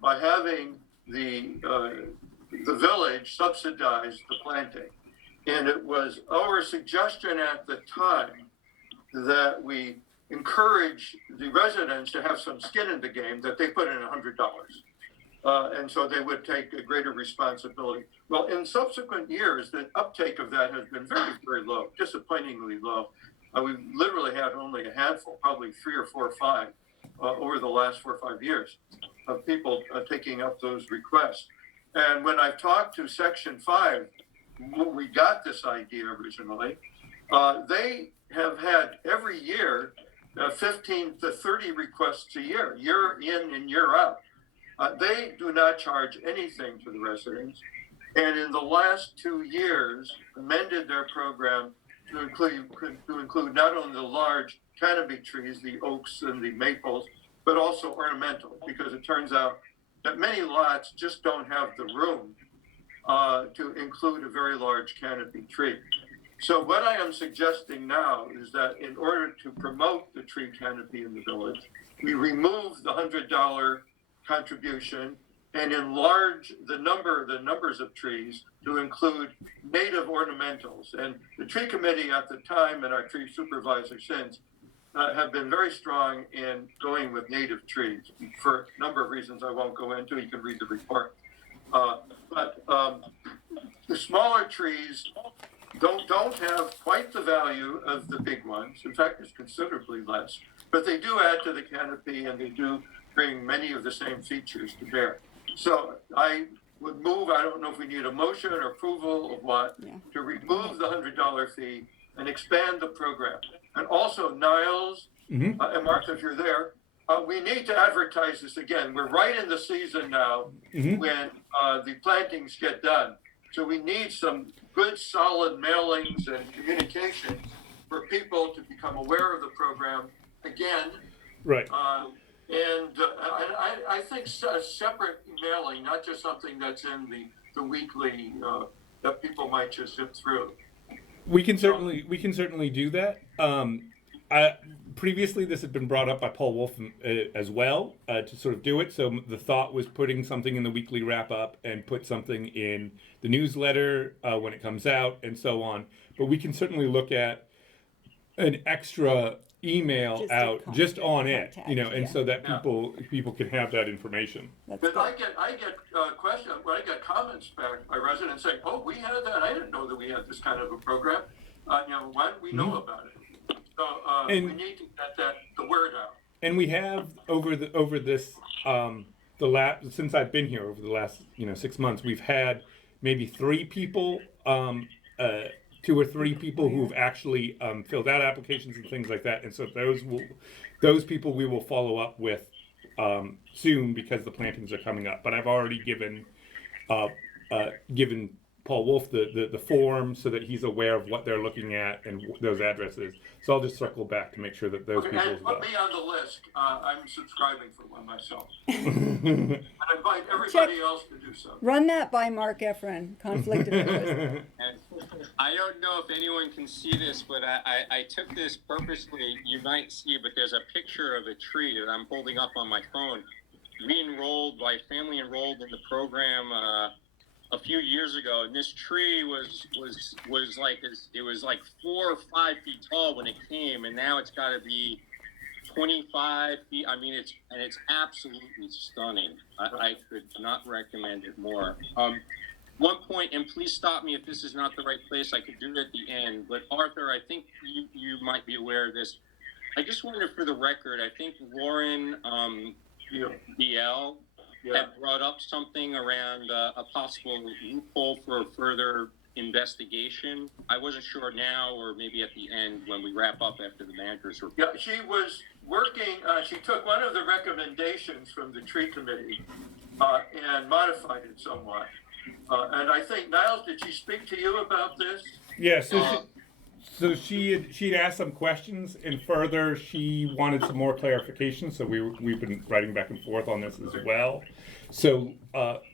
by having the village subsidize the planting. And it was our suggestion at the time that we encourage the residents to have some skin in the game, that they put in $100. And so they would take a greater responsibility. Well, in subsequent years, the uptake of that has been very, very low, disappointingly low. We literally had only a handful, probably 3 or 4 or 5 over the last 4 or 5 years of people taking up those requests. And when I talked to Section 5, when we got this idea originally, they have had every year 15 to 30 requests a year in and year out. They do not charge anything to the residents. and in the last 2 years amended their program to include not only the large canopy trees, the oaks and the maples, but also ornamental, because it turns out that many lots just don't have the room to include a very large canopy tree. So what I am suggesting now is that in order to promote the tree canopy in the village, we remove the $100 contribution and enlarge the numbers of trees to include native ornamentals. And the tree committee at the time and our tree supervisor since have been very strong in going with native trees for a number of reasons I won't go into. You can read the report. But the smaller trees don't have quite the value of the big ones. In fact, it's considerably less. But they do add to the canopy, and they do bring many of the same features to bear. So I would move, I don't know if we need a motion or approval of what, to remove the $100 fee and expand the program. And also, Niles, and Martha, if you're there, we need to advertise this again. We're right in the season now when the plantings get done. So we need some good, solid mailings and communications for people to become aware of the program again. Right. I think a separate mailing, not just something that's in the weekly that people might just zip through. We can certainly do that. Previously, this had been brought up by Paul Wolf as well to sort of do it. So the thought was putting something in the weekly wrap up and put something in the newsletter when it comes out and so on. But we can certainly look at an extra email out just on it, and so that people can have that information. But I get questions, I get comments back by residents saying, "Oh, we had that. I didn't know that we had this kind of a program. Why didn't we know about it?" So we need to get the word out. And we have since I've been here over the last 6 months, we've had maybe 3 people, 2 or 3 people who've actually filled out applications and things like that. And so those people we will follow up with soon because the plantings are coming up. But I've already given Paul Wolf the form so that he's aware of what they're looking at and those addresses. So I'll just circle back to make sure that those people. And put me on the list. I'm subscribing for one myself. And I invite everybody else to do so. Run that by Mark Efron, conflict of interest. I don't know if anyone can see this, but I took this purposely. You might see, but there's a picture of a tree that I'm holding up on my phone. My family enrolled in the program a few years ago, and this tree was like 4 or 5 feet tall when it came, and now it's got to be 25 feet. I mean, it's absolutely stunning. I could not recommend it more. One point, and please stop me if this is not the right place. I could do it at the end, but Arthur, I think you might be aware of this. I just wondered for the record. I think Lauren BL had brought up something around a possible loophole for further investigation. I wasn't sure now or maybe at the end when we wrap up after the manager's report. Yeah, she was working, she took one of the recommendations from the tree committee and modified it somewhat. And I think, Niles, did she speak to you about this? Yeah, so she'd asked some questions, and further she wanted some more clarification. So we've been writing back and forth on this as well. So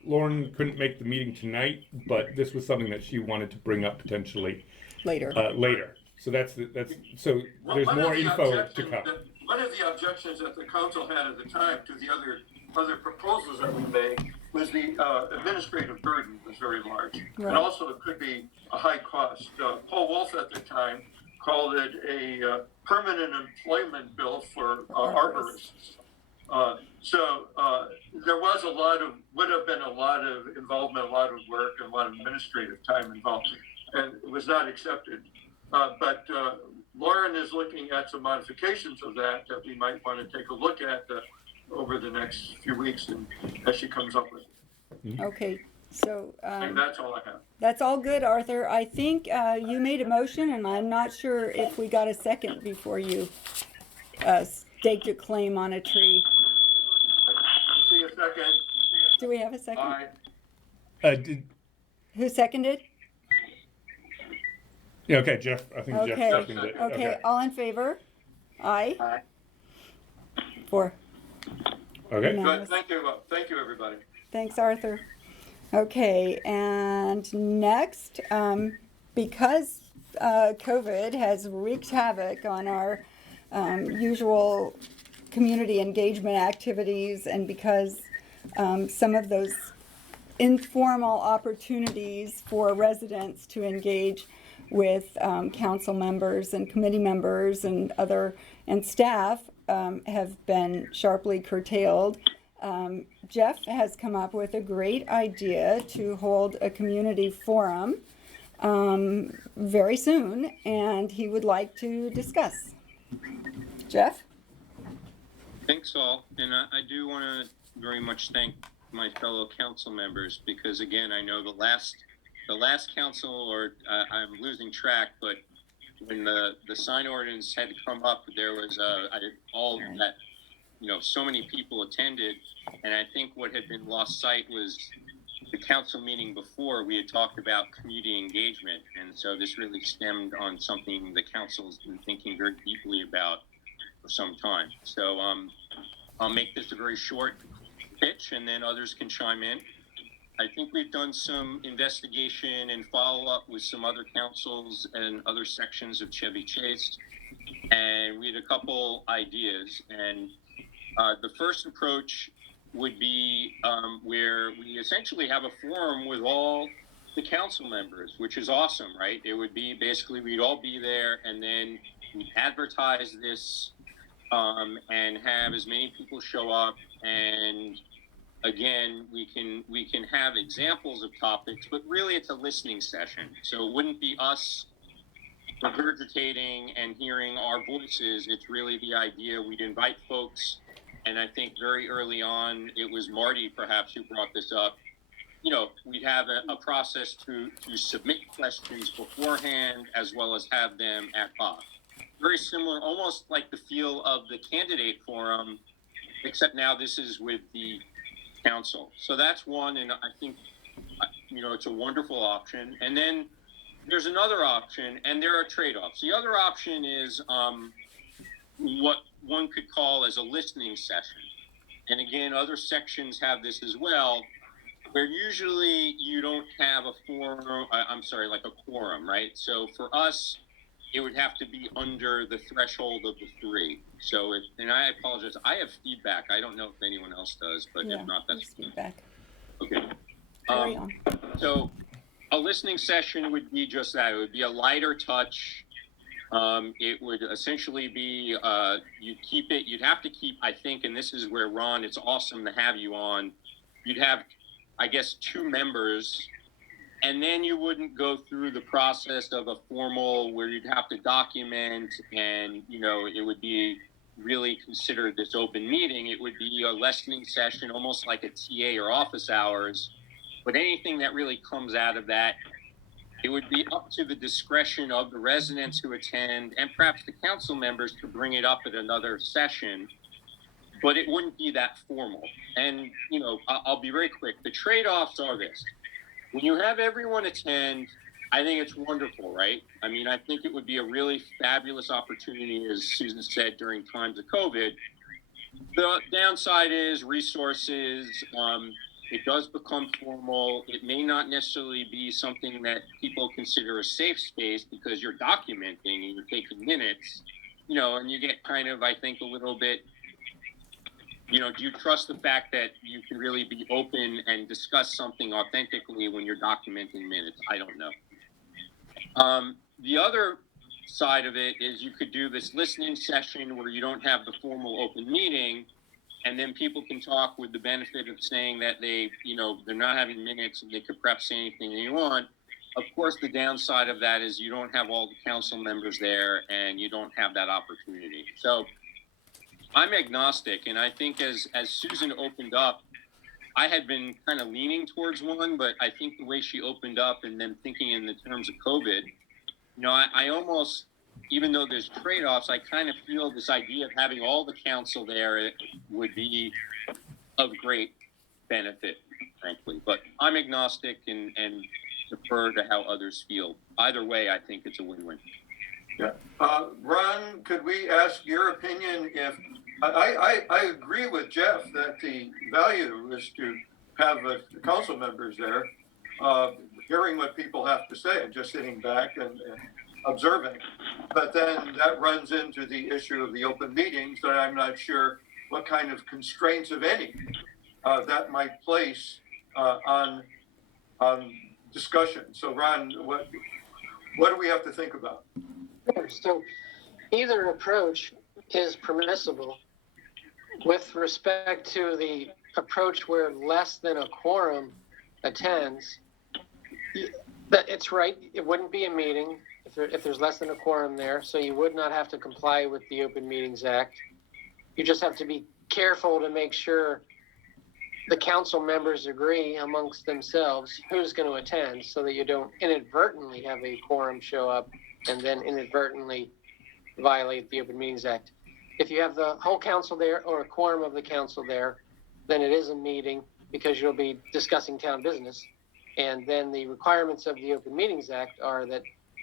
Lauren couldn't make the meeting tonight, but this was something that she wanted to bring up potentially later. So there's more info to come. One of the objections that the council had at the time to the other proposals that we made was the administrative burden was very large. Right. And also it could be a high cost. Paul Wolf at the time called it a permanent employment bill for arborists. So there was would have been a lot of involvement, a lot of work, and a lot of administrative time involved, and it was not accepted. But Lauren is looking at some modifications of that we might want to take a look at over the next few weeks and as she comes up with it. Okay, so and that's all I have. That's all good, Arthur. I think you made a motion, and I'm not sure if we got a second before you staked a claim on a tree. See a second. Do we have a second? Aye. Who seconded? Yeah, okay, Jeff, I think Jeff Okay, seconded it. okay, all in favor? Aye? Aye. 4. Okay, Unanimous. Good, thank you, everybody. Thanks, Arthur. Okay, and next, because COVID has wreaked havoc on our usual community engagement activities, and because some of those informal opportunities for residents to engage with council members and committee members and staff have been sharply curtailed. Jeff has come up with a great idea to hold a community forum very soon, and he would like to discuss. Jeff? Thanks all, and I do want to very much thank my fellow council members, because again, I know the last council, or I'm losing track, but when the sign ordinance had to come up, there was all that, so many people attended, and I think what had been lost sight was the council meeting before. We had talked about community engagement, and so this really stemmed on something the council's been thinking very deeply about for some time. So I'll make this a very short pitch, and then others can chime in. I think we've done some investigation and follow-up with some other councils and other sections of Chevy Chase, and we had a couple ideas. And the first approach would be where we essentially have a forum with all the council members, which is awesome, right? It would be basically we'd all be there, and then we'd advertise this and have as many people show up. And again, we can have examples of topics, but really it's a listening session. So it wouldn't be us regurgitating and hearing our voices. It's really the idea we'd invite folks. And I think very early on, it was Marty perhaps who brought this up. We'd have a process to submit questions beforehand, as well as have them ad hoc. Very similar, almost like the feel of the candidate forum, except now this is with the council. So that's one, and I think, it's a wonderful option. And then there's another option, and there are trade-offs. The other option is what one could call as a listening session. And again, other sections have this as well, where usually you don't have a quorum, right? So for us, it would have to be under the threshold of the 3. So, and I apologize, I have feedback. I don't know if anyone else does, but Yeah, if not, that's feedback. okay. Carry on. So a listening session would be just that. It would be a lighter touch. It would essentially be, you'd have to keep, I think, and this is where, Ron, it's awesome to have you on. You'd have, I guess, 2 members, and then you wouldn't go through the process of a formal where you'd have to document, and, it would be really considered this open meeting. It would be a listening session, almost like a TA or office hours. But anything that really comes out of that, it would be up to the discretion of the residents who attend, and perhaps the council members, to bring it up at another session. But it wouldn't be that formal. And, I'll be very quick. The trade-offs are this. When you have everyone attend, I think it's wonderful, right? I mean, I think it would be a really fabulous opportunity, as Susan said, during times of COVID. The downside is resources. It does become formal. It may not necessarily be something that people consider a safe space, because you're documenting and you're taking minutes, and you get kind of, I think, a little bit, do you trust the fact that you can really be open and discuss something authentically when you're documenting minutes? I don't know. The other side of it is you could do this listening session where you don't have the formal open meeting, and then people can talk with the benefit of saying that they're not having minutes and they could perhaps say anything they want. Of course, the downside of that is you don't have all the council members there, and you don't have that opportunity. So I'm agnostic, and I think as Susan opened up, I had been kind of leaning towards one, but I think the way she opened up, and then thinking in the terms of COVID, I almost, even though there's trade-offs, I kind of feel this idea of having all the council there would be of great benefit, frankly. But I'm agnostic, and defer to how others feel. Either way, I think it's a win-win. Yeah. Ron, could we ask your opinion if, I agree with Jeff that the value is to have the council members there, hearing what people have to say and just sitting back and observing. But then that runs into the issue of the open meetings that I'm not sure what kind of constraints, if any, that might place on discussion. So Ron, what do we have to think about? So either approach is permissible. With respect to the approach where less than a quorum attends, that it's right, it wouldn't be a meeting if there's less than a quorum there, so you would not have to comply with the Open Meetings Act. You just have to be careful to make sure the council members agree amongst themselves who's going to attend, so that you don't inadvertently have a quorum show up and then inadvertently violate the Open Meetings Act. If you have the whole council there or a quorum of the council there, then it is a meeting because you'll be discussing town business. And then the requirements of the Open Meetings Act are that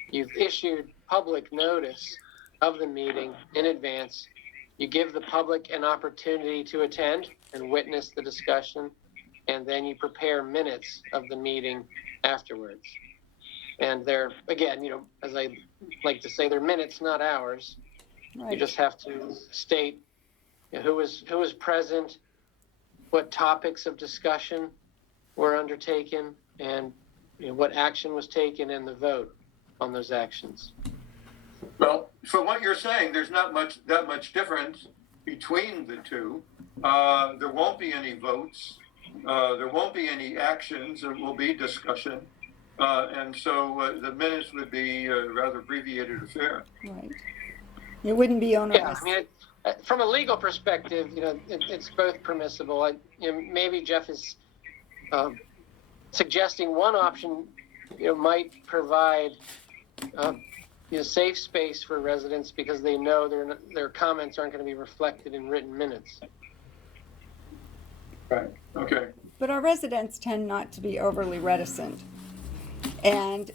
you've issued public notice of the meeting in advance. You give the public an opportunity to attend and witness the discussion, and then you prepare minutes of the meeting afterwards. And they're, again, as I like to say, they're minutes, not hours. Right. You just have to state who was present, what topics of discussion were undertaken, and what action was taken, and the vote on those actions. Well, from what you're saying, there's not that much difference between the two. There won't be any votes. There won't be any actions. There will be discussion. And so the minutes would be a rather abbreviated affair. Right. It wouldn't be onerous. Yeah, from a legal perspective, it's both permissible. Maybe Jeff is suggesting one option, might provide safe space for residents because they know their comments aren't going to be reflected in written minutes. Right. Okay. But our residents tend not to be overly reticent, and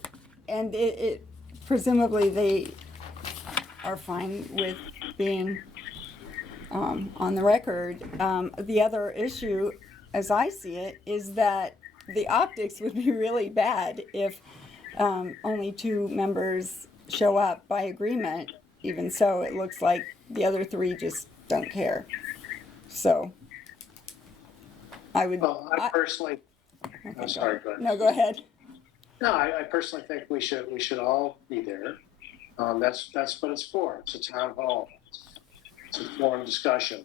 it presumably they are fine with being on the record. The other issue, as I see it, is that the optics would be really bad if only 2 members show up by agreement. Even so, it looks like the other 3 just don't care. So I would. Well, I personally, Okay, I'm sorry, go ahead. No, go ahead. No, I personally think we should all be there. That's what it's for. It's a town hall. It's a forum discussion.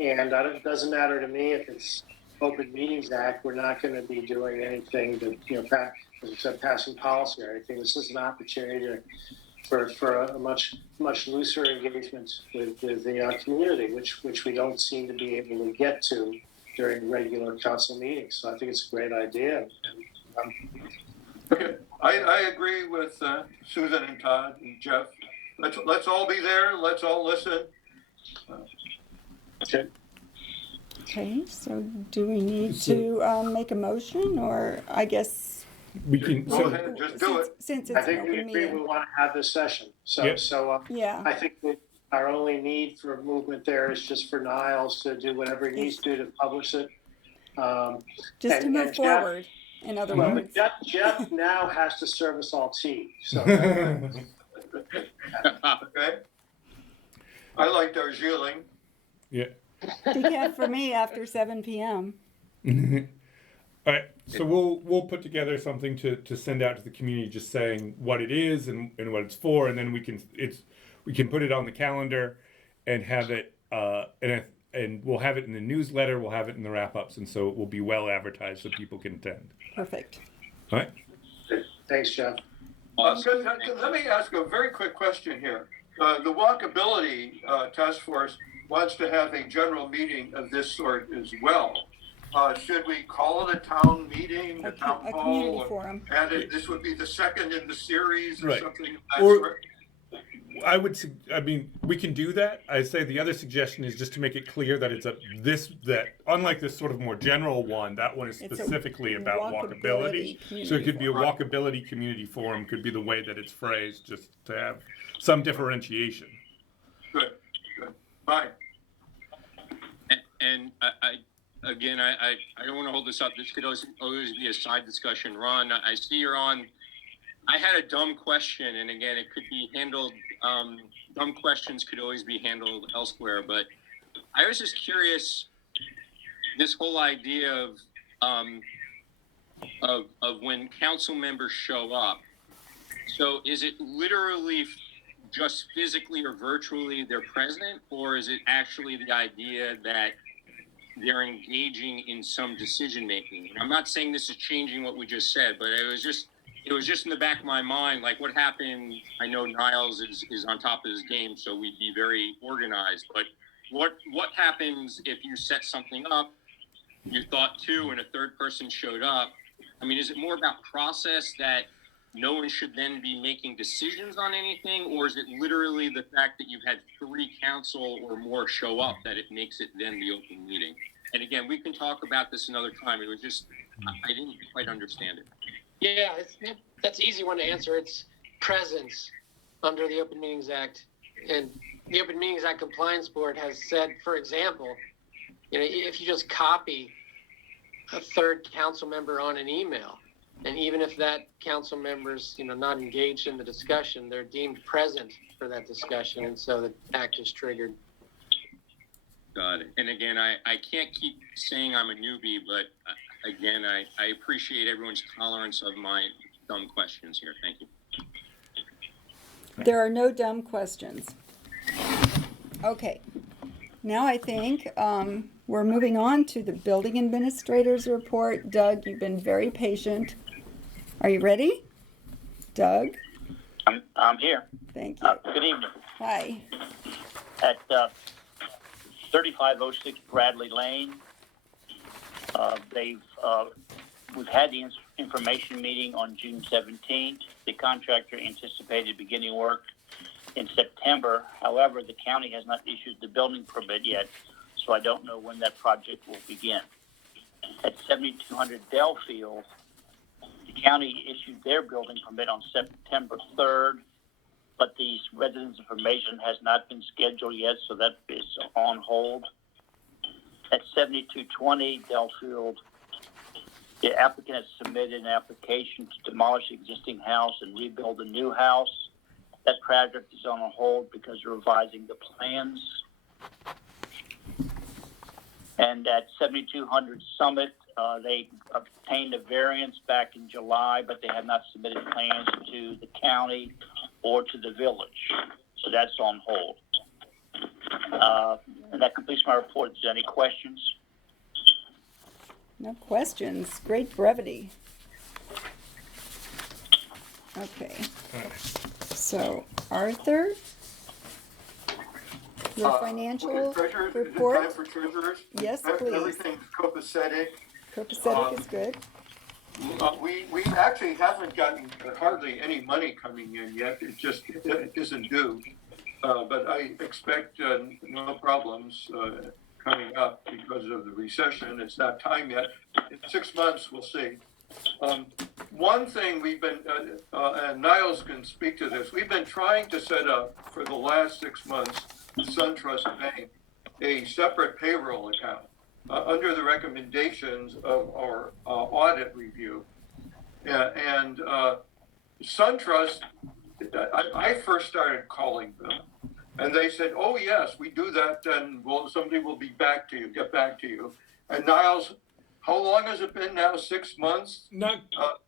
And it doesn't matter to me if it's Open Meetings Act. We're not going to be doing anything to, as I said, passing policy or anything. This is an opportunity for a much looser engagement with the community, which we don't seem to be able to get to during regular council meetings. So I think it's a great idea. Okay. I agree with Susan and Todd and Jeff. Let's all be there. Let's all listen. Okay. Okay, so do we need to make a motion, or I guess We can. Go So ahead and just do it. since I it's an think we open agree we meeting? want to have this session. So, Yep. Yeah. I think that our only need for movement there is just for Niles to do whatever he needs to publish it. Just to and move Jeff- forward, in other Well, words. Jeff now has to serve us all tea. So Okay. I like Darjeeling. yeah. Decaf for me after 7 p.m. All right, so we'll put together something to send out to the community, just saying what it is and what it's for, and then we can put it on the calendar and have it and we'll have it in the newsletter, we'll have it in the wrap-ups, and so it will be well advertised so people can attend. Perfect. All right. thanks, Jeff. Let me ask a very quick question here. The Walkability Task Force wants to have a general meeting of this sort as well. Should we call it a town meeting, a town A hall? community forum. And this would be the second in the series or Right. something of that Or- sort? I mean, we can do that. I say the other suggestion is just to make it clear that it's that unlike this sort of more general one, that one is It's a specifically about walkability. community So it could be a forum. walkability community forum, could be the way that it's phrased, just to have some differentiation. Good, fine. And again, I don't want to hold this up. This could always be a side discussion. Ron, I see you're on. I had a dumb question, and again, it could be handled. Dumb questions could always be handled elsewhere, but I was just curious. This whole idea of when council members show up. So, is it literally just physically or virtually they're present, or is it actually the idea that they're engaging in some decision making? I'm not saying this is changing what we just said, but it was just in the back of my mind, like what happened. I know Niles is on top of his game, so we'd be very organized, but what happens if you set something up, you thought two and a third person showed up? I mean, is it more about process that no one should then be making decisions on anything, or is it literally the fact that you've had 3 council or more show up that it makes it then the open meeting? And again, we can talk about this another time. It was just, I didn't quite understand it. Yeah, that's an easy one to answer. It's presence under the Open Meetings Act. And the Open Meetings Act Compliance Board has said, for example, if you just copy a third council member on an email, and even if that council member's not engaged in the discussion, they're deemed present for that discussion, and so the act is triggered. Got it. And again, I can't keep saying I'm a newbie, but again, I appreciate everyone's tolerance of my dumb questions here. Thank you. There are no dumb questions. Okay. Now I think we're moving on to the building administrator's report. Doug, you've been very patient. Are you ready? Doug? I'm here. Thank you. Good evening. Hi. At 3506 Bradley Lane, we've had the information meeting on June 17th. The contractor anticipated beginning work in September. However, the county has not issued the building permit yet, so I don't know when that project will begin. At 7200 Dellfield, the county issued their building permit on September 3rd, but the residence information has not been scheduled yet, so that is on hold. At 7220 Dellfield, the applicant has submitted an application to demolish the existing house and rebuild a new house. That project is on hold because they're revising the plans. And at 7200 Summit, they obtained a variance back in July, but they have not submitted plans to the county or to the village. So that's on hold. And that completes my report. Is there any questions? No questions. Great brevity. Okay. So, Arthur, your financial report? Time for treasurers? Yes, please. Everything's copacetic. Copacetic is good. We actually haven't gotten hardly any money coming in yet. It isn't due. But I expect no problems coming up because of the recession. It's not time yet. In 6 months, we'll see. One thing we've been, and Niles can speak to this, we've been trying to set up for the last 6 months, SunTrust Bank, a separate payroll account under the recommendations of our audit review. And SunTrust, I first started calling them, and they said, "Oh yes, we do that, and somebody will get back to you." And Niles, how long has it been now? 6 months?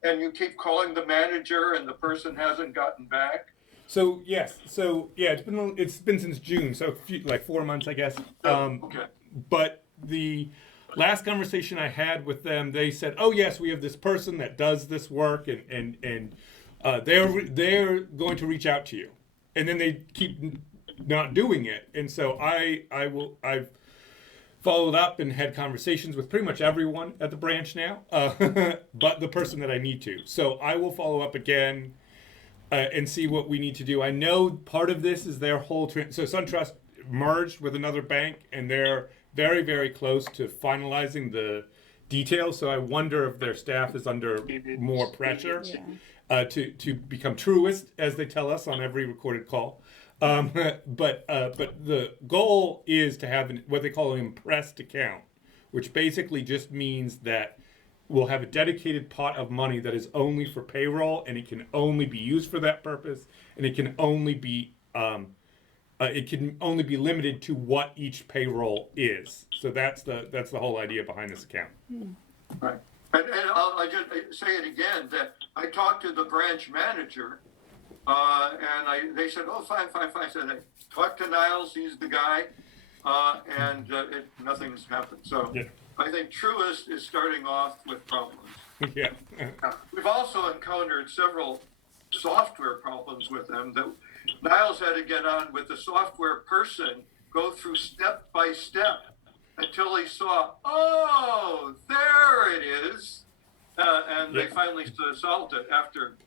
And you keep calling the manager, and the person hasn't gotten back. So yes, it's been since June, so like 4 months, I guess. Okay. But the last conversation I had with them, they said, "Oh yes, we have this person that does this work, and they're going to reach out to you," and then they keep not doing it. And so I've followed up and had conversations with pretty much everyone at the branch now, but the person that I need to. So I will follow up again and see what we need to do. I know part of this is their whole so SunTrust merged with another bank, and they're very, very close to finalizing the details. So I wonder if their staff is under more pressure to become truist, as they tell us on every recorded call. But the goal is to have what they call an impressed account, which basically just means that we'll have a dedicated pot of money that is only for payroll, and it can only be used for that purpose, and it can only be limited to what each payroll is. So that's the whole idea behind this account. Right. And I'll just say it again, that I talked to the branch manager, and they said, oh, fine. So they talked to Niles, he's the guy, and nothing's happened. So yeah. I think Truist is starting off with problems. Yeah. We've also encountered several software problems with them that Niles had to get on with the software person, go through step by step until he saw, oh, there it is. And they finally solved it after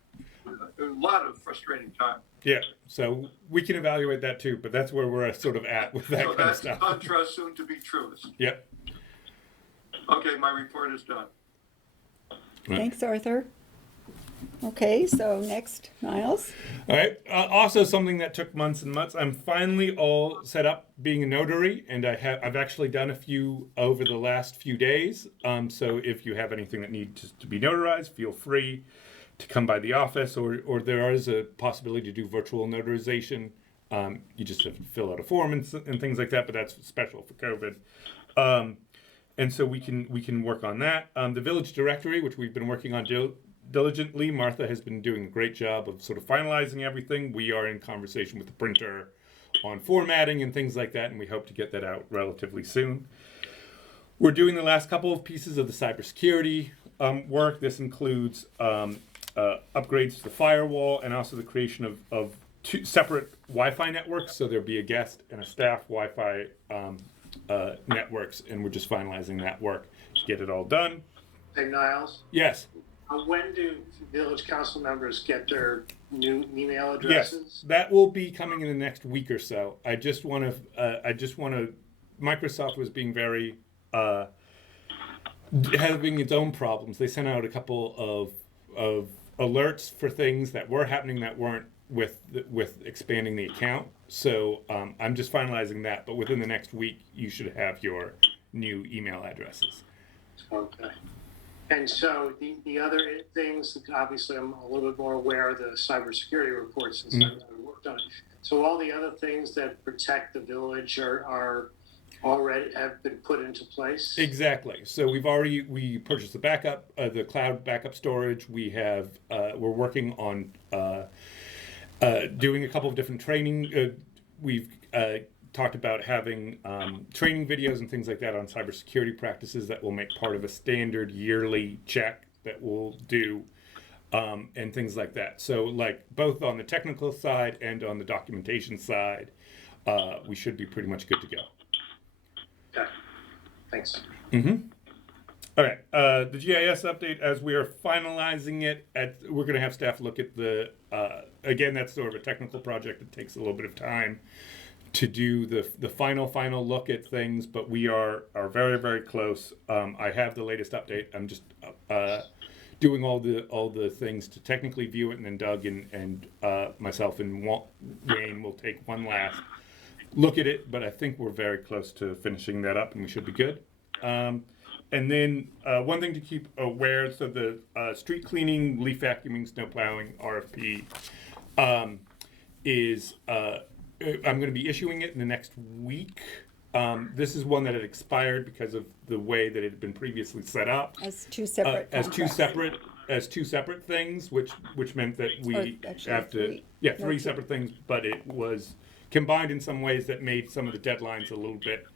a lot of frustrating time. Yeah, so we can evaluate that too, but that's where we're sort of at with that kind of stuff. So that's SunTrust, soon to be Truist. Yep. Okay, my report is done. Thanks, Arthur. Okay, so next, Niles. All right. Also, something that took months and months. I'm finally all set up being a notary, and I've actually done a few over the last few days. So if you have anything that needs to be notarized, feel free to come by the office, or there is a possibility to do virtual notarization. You just have to fill out a form and things like that, but that's special for COVID. And so we can work on that. The village directory, which we've been working on diligently, Martha has been doing a great job of sort of finalizing everything. We are in conversation with the printer on formatting and things like that, and we hope to get that out relatively soon. We're doing the last couple of pieces of the cybersecurity work. This includes upgrades to the firewall and also the creation of two separate Wi-Fi networks. So there'll be a guest and a staff Wi-Fi networks, and we're just finalizing that work to get it all done. Hey, Niles? Yes. When do village council members get their new email addresses? Yes, that will be coming in the next week or so. I just want to. Microsoft was being very having its own problems. They sent out a couple of alerts for things that were happening that weren't with expanding the account. So I'm just finalizing that. But within the next week, you should have your new email addresses. Okay. And so the other things, obviously I'm a little bit more aware of the cybersecurity reports since I've worked on it. So all the other things that protect the village are already have been put into place? Exactly. So we purchased the backup, the cloud backup storage. We have, we're working on doing a couple of different training. We've talked about having training videos and things like that on cybersecurity practices that will make part of a standard yearly check that we'll do, and things like that. So like both on the technical side and on the documentation side, we should be pretty much good to go. Okay, thanks. All right, the GIS update, as we are finalizing it, we're going to have staff look at the, again, that's sort of a technical project. It takes a little bit of time to do the final look at things, but we are very, very close. I have the latest update. I'm just doing all the things to technically view it, and then Doug and myself and Wayne will take one last look at it, but I think we're very close to finishing that up, and we should be good. And then one thing to keep aware, so the street cleaning, leaf vacuuming, snow plowing RFP is I'm going to be issuing it in the next week. This is one that had expired because of the way that it had been previously set up As two separate as two separate things, which meant that we have to three separate things, but it was combined in some ways that made some of the deadlines a little bit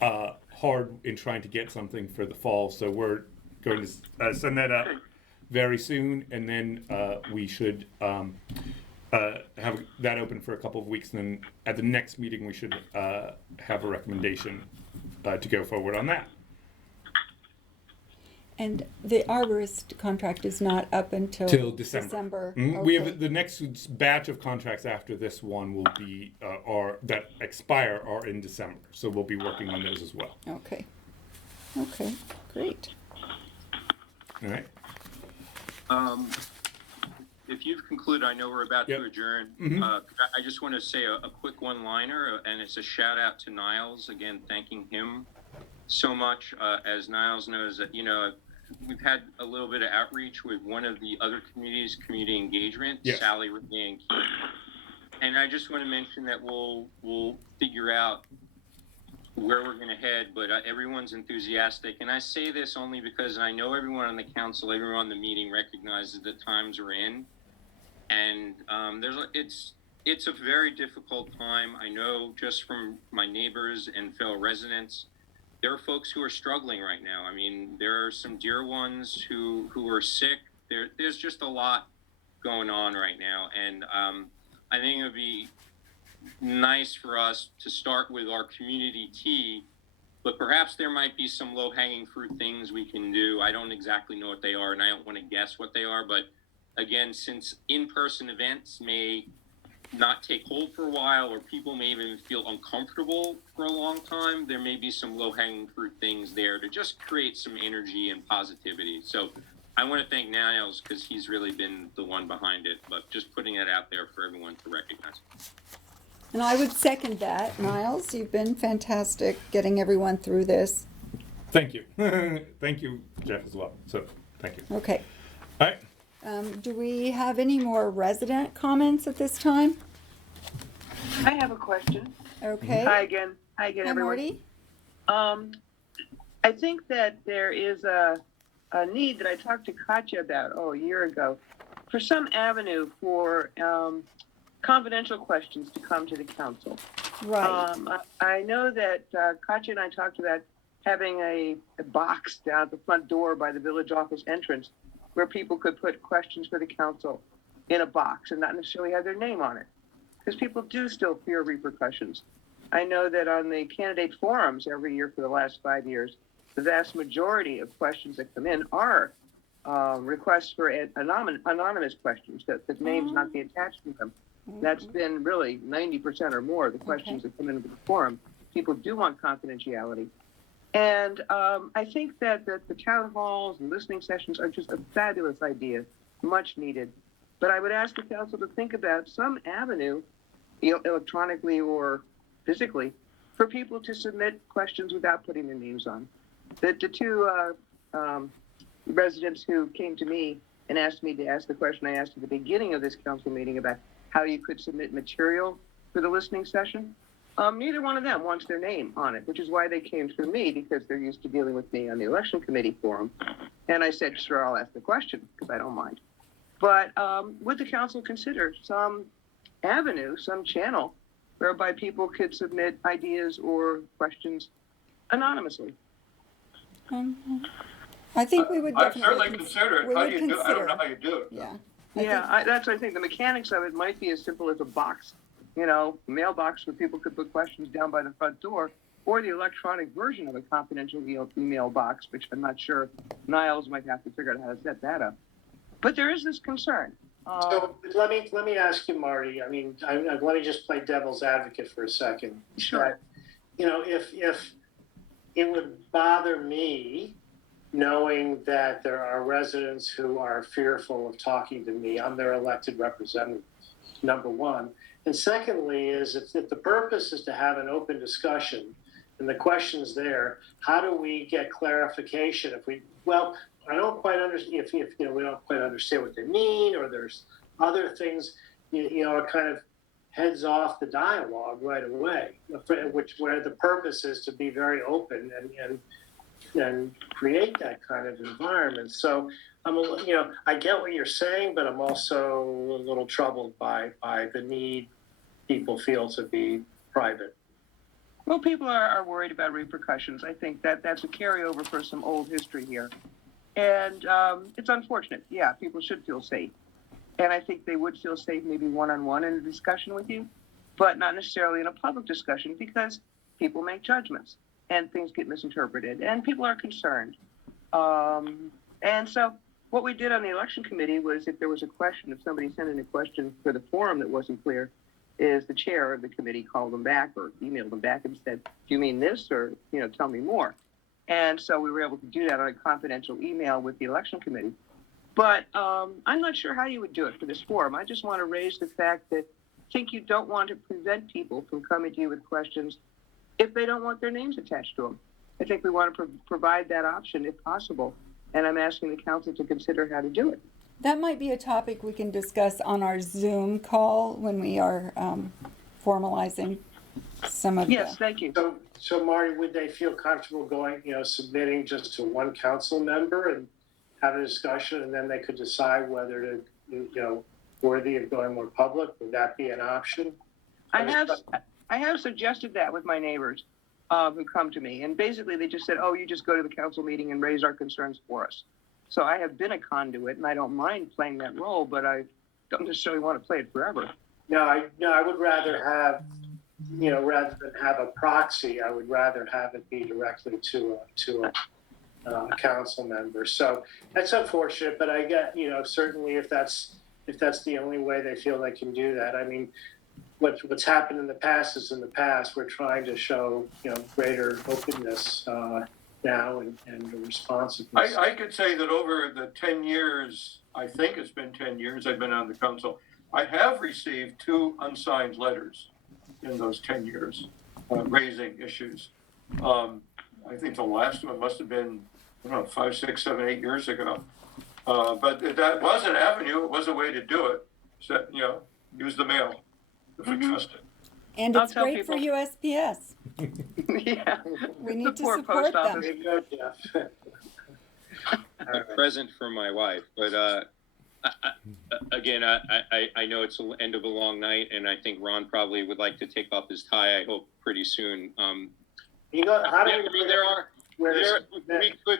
hard in trying to get something for the fall. So we're going to send that up very soon, and then we should have that open for a couple of weeks, and then at the next meeting we should have a recommendation to go forward on that. And the arborist contract is not up until Till December. We Okay. have the next batch of contracts after this one will be that expire are in December, so we'll be working on those as well. Okay. Okay, great. All right. If you've concluded, I know we're about Yep. to adjourn. Mhm. I just want to say a quick one-liner, and it's a shout out to Niles, again, thanking him so much. As Niles knows, that we've had a little bit of outreach with one of the other communities, community engagement, Yes. Sally, Renee, and Keith. And I just want to mention that we'll figure out where we're going to head, but everyone's enthusiastic. And I say this only because I know everyone on the council, everyone on the meeting recognizes the times we're in. And it's a very difficult time. I know just from my neighbors and fellow residents, there are folks who are struggling right now. I mean, there are some dear ones who are sick. There's just a lot going on right now. And I think it would be nice for us to start with our community tea, but perhaps there might be some low-hanging fruit things we can do. I don't exactly know what they are, and I don't want to guess what they are, but again, since in-person events may not take hold for a while, or people may even feel uncomfortable for a long time, there may be some low-hanging fruit things there to just create some energy and positivity. So I want to thank Niles because he's really been the one behind it, but just putting it out there for everyone to recognize. And I would second that. Niles, you've been fantastic getting everyone through this. Thank you. Thank you, Jeff, as well. So, thank you. Okay. All right. Do we have any more resident comments at this time? I have a question. Okay. Hi again, Hi, everyone. Marty. I think that there is a need that I talked to Katya about, a year ago, for some avenue for confidential questions to come to the council. Right. I know that Katya and I talked about having a box down at the front door by the village office entrance where people could put questions for the council in a box and not necessarily have their name on it, because people do still fear repercussions. I know that on the candidate forums every year for the last 5 years, the vast majority of questions that come in are requests for anonymous questions, that names not be attached to them. That's been really 90% or more of the questions that come into the forum. People do want confidentiality. And I think that the town halls and listening sessions are just a fabulous idea, much needed. But I would ask the council to think about some avenue, electronically or physically, for people to submit questions without putting their names on. The two residents who came to me and asked me to ask the question I asked at the beginning of this council meeting about how you could submit material for the listening session, neither one of them wants their name on it, which is why they came through me, because they're used to dealing with me on the election committee forum. And I said, sure, I'll ask the question, because I don't mind. But would the council consider some avenue, some channel, whereby people could submit ideas or questions anonymously? I think we would I'd definitely certainly consider it. How do you do it? I don't know how you do it. Yeah. That's what I think. The mechanics of it might be as simple as a box, mailbox where people could put questions down by the front door, or the electronic version of a confidential email box, which I'm not sure Niles might have to figure out how to set that up. But there is this concern. So let me ask you, Marty. I mean, let me just play devil's advocate for a second. Sure. If it would bother me knowing that there are residents who are fearful of talking to me, I'm their elected representative, number one. And secondly is if the purpose is to have an open discussion and the question's there, how do we get clarification I don't quite understand if we don't quite understand what they mean, or there's other things, it kind of heads off the dialogue right away, where the purpose is to be very open and create that kind of environment. So I get what you're saying, but I'm also a little troubled by the need people feel to be private. Well, people are worried about repercussions. I think that's a carryover for some old history here. And it's unfortunate. Yeah, people should feel safe. And I think they would feel safe maybe one-on-one in a discussion with you, but not necessarily in a public discussion, because people make judgments and things get misinterpreted and people are concerned. And so what we did on the election committee was, if there was a question, if somebody sent in a question for the forum that wasn't clear, is the chair of the committee called them back or emailed them back and said, do you mean this, or, tell me more. And so we were able to do that on a confidential email with the election committee. But I'm not sure how you would do it for this forum. I just want to raise the fact that I think you don't want to prevent people from coming to you with questions if they don't want their names attached to them. I think we want to provide that option if possible. And I'm asking the council to consider how to do it. That might be a topic we can discuss on our Zoom call when we are formalizing some of Yes, thank you. So Marty, would they feel comfortable going, submitting just to one council member and have a discussion, and then they could decide whether to, worthy of going more public? Would that be an option? I have suggested that with my neighbors who come to me, and basically they just said, "Oh, you just go to the council meeting and raise our concerns for us." So I have been a conduit, and I don't mind playing that role, but I don't necessarily want to play it forever. No, I would rather have, rather than have a proxy, I would rather have it be directly to a council member. So that's unfortunate, but I get, certainly if that's the only way they feel they can do that. I mean, what's happened in the past is in the past. We're trying to show, greater openness now and responsiveness. I could say that over the 10 years, I think it's been 10 years I've been on the council, I have received 2 unsigned letters in those 10 years raising issues. I think the last one must have been, 5, 6, 7, 8 years ago. But that was an avenue. It was a way to do it. So, use the mail if we trust it. And it's great for USPS. Yeah. We need to Support support post them. office. A present for my wife, but again, I know it's the end of a long night, and I think Ron probably would like to take off his tie. I hope pretty soon. How do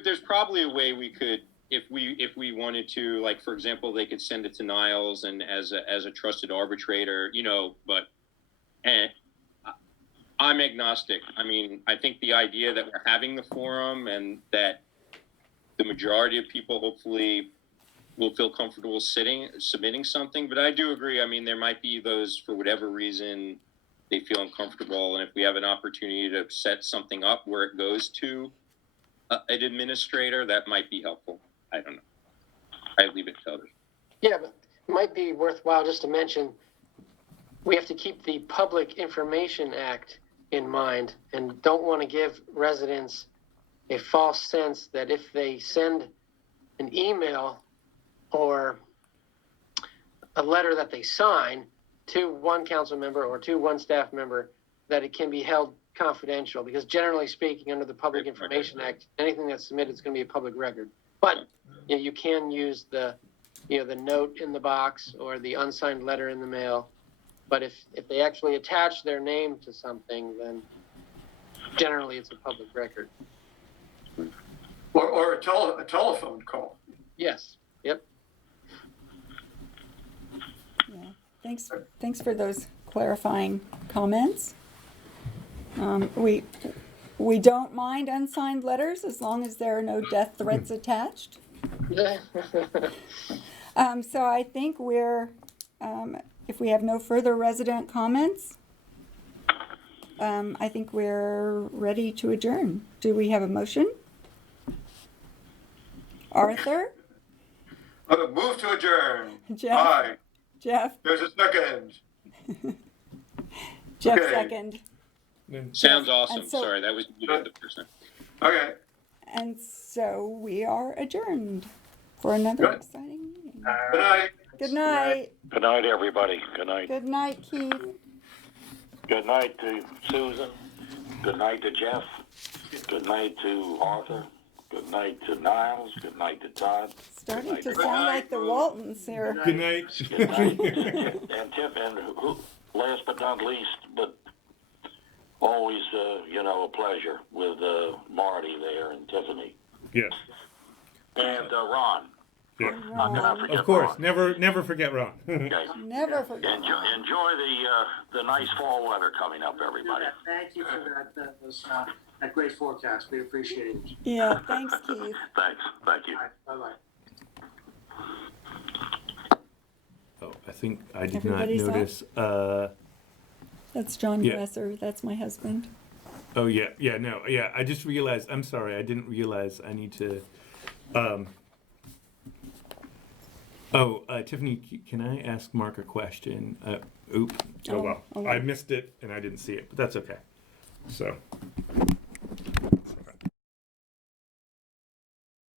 there's probably a way we could, if we wanted to, like, for example, they could send it to Niles and as a trusted arbitrator, but I'm agnostic. I mean, I think the idea that we're having the forum and that the majority of people hopefully will feel comfortable submitting something, but I do agree. I mean, there might be those, for whatever reason, they feel uncomfortable, and if we have an opportunity to set something up where it goes to an administrator, that might be helpful. I don't know. I leave it to others. Yeah, but it might be worthwhile just to mention, we have to keep the Public Information Act in mind and don't want to give residents a false sense that if they send an email or a letter that they sign to one council member or to one staff member, that it can be held confidential, because generally speaking, under the Public Information Act, anything that's submitted is going to be a public record. But you can use the note in the box or the unsigned letter in the mail. But if they actually attach their name to something, then generally it's a public record. Or a telephone call. Yes. Yep. Yeah. Thanks for those clarifying comments. We don't mind unsigned letters as long as there are no death threats attached. So I think we're, if we have no further resident comments, I think we're ready to adjourn. Do we have a motion? Arthur? Move to adjourn. Jeff? Aye. Jeff? There's a second. Jeff Okay. second. Sounds awesome. And so- Sorry, that was you did the person. Okay. And so we are adjourned for another Good. exciting meeting. Good night. Good night. Good night, everybody. Good night. Good night, Keith. Good night to Susan. Good night to Jeff. Good night to Arthur. Good night to Niles. Good night to Todd. Starting night, to everybody. sound like the Waltons here. Good night. Good night. And Tip, and last but not least, but always, a pleasure with Marty there and Tiffany. Yes. And Ron. Yeah. How can I forget Of course, Ron? never forget Ron. Okay. Never forget. Enjoy the nice fall weather coming up, everybody. Thank you for that great forecast. We appreciate it. Yeah, thanks, Keith. Thanks. Thank you. All right, bye-bye. Oh, I think I did Everybody's not up? notice. That's John Yeah. Dresser. That's my husband. Oh yeah. I just realized. I'm sorry. I didn't realize I need to. Tiffany, can I ask Mark a question? Oh well, Oh, I missed it and I didn't see it, but that's okay. So.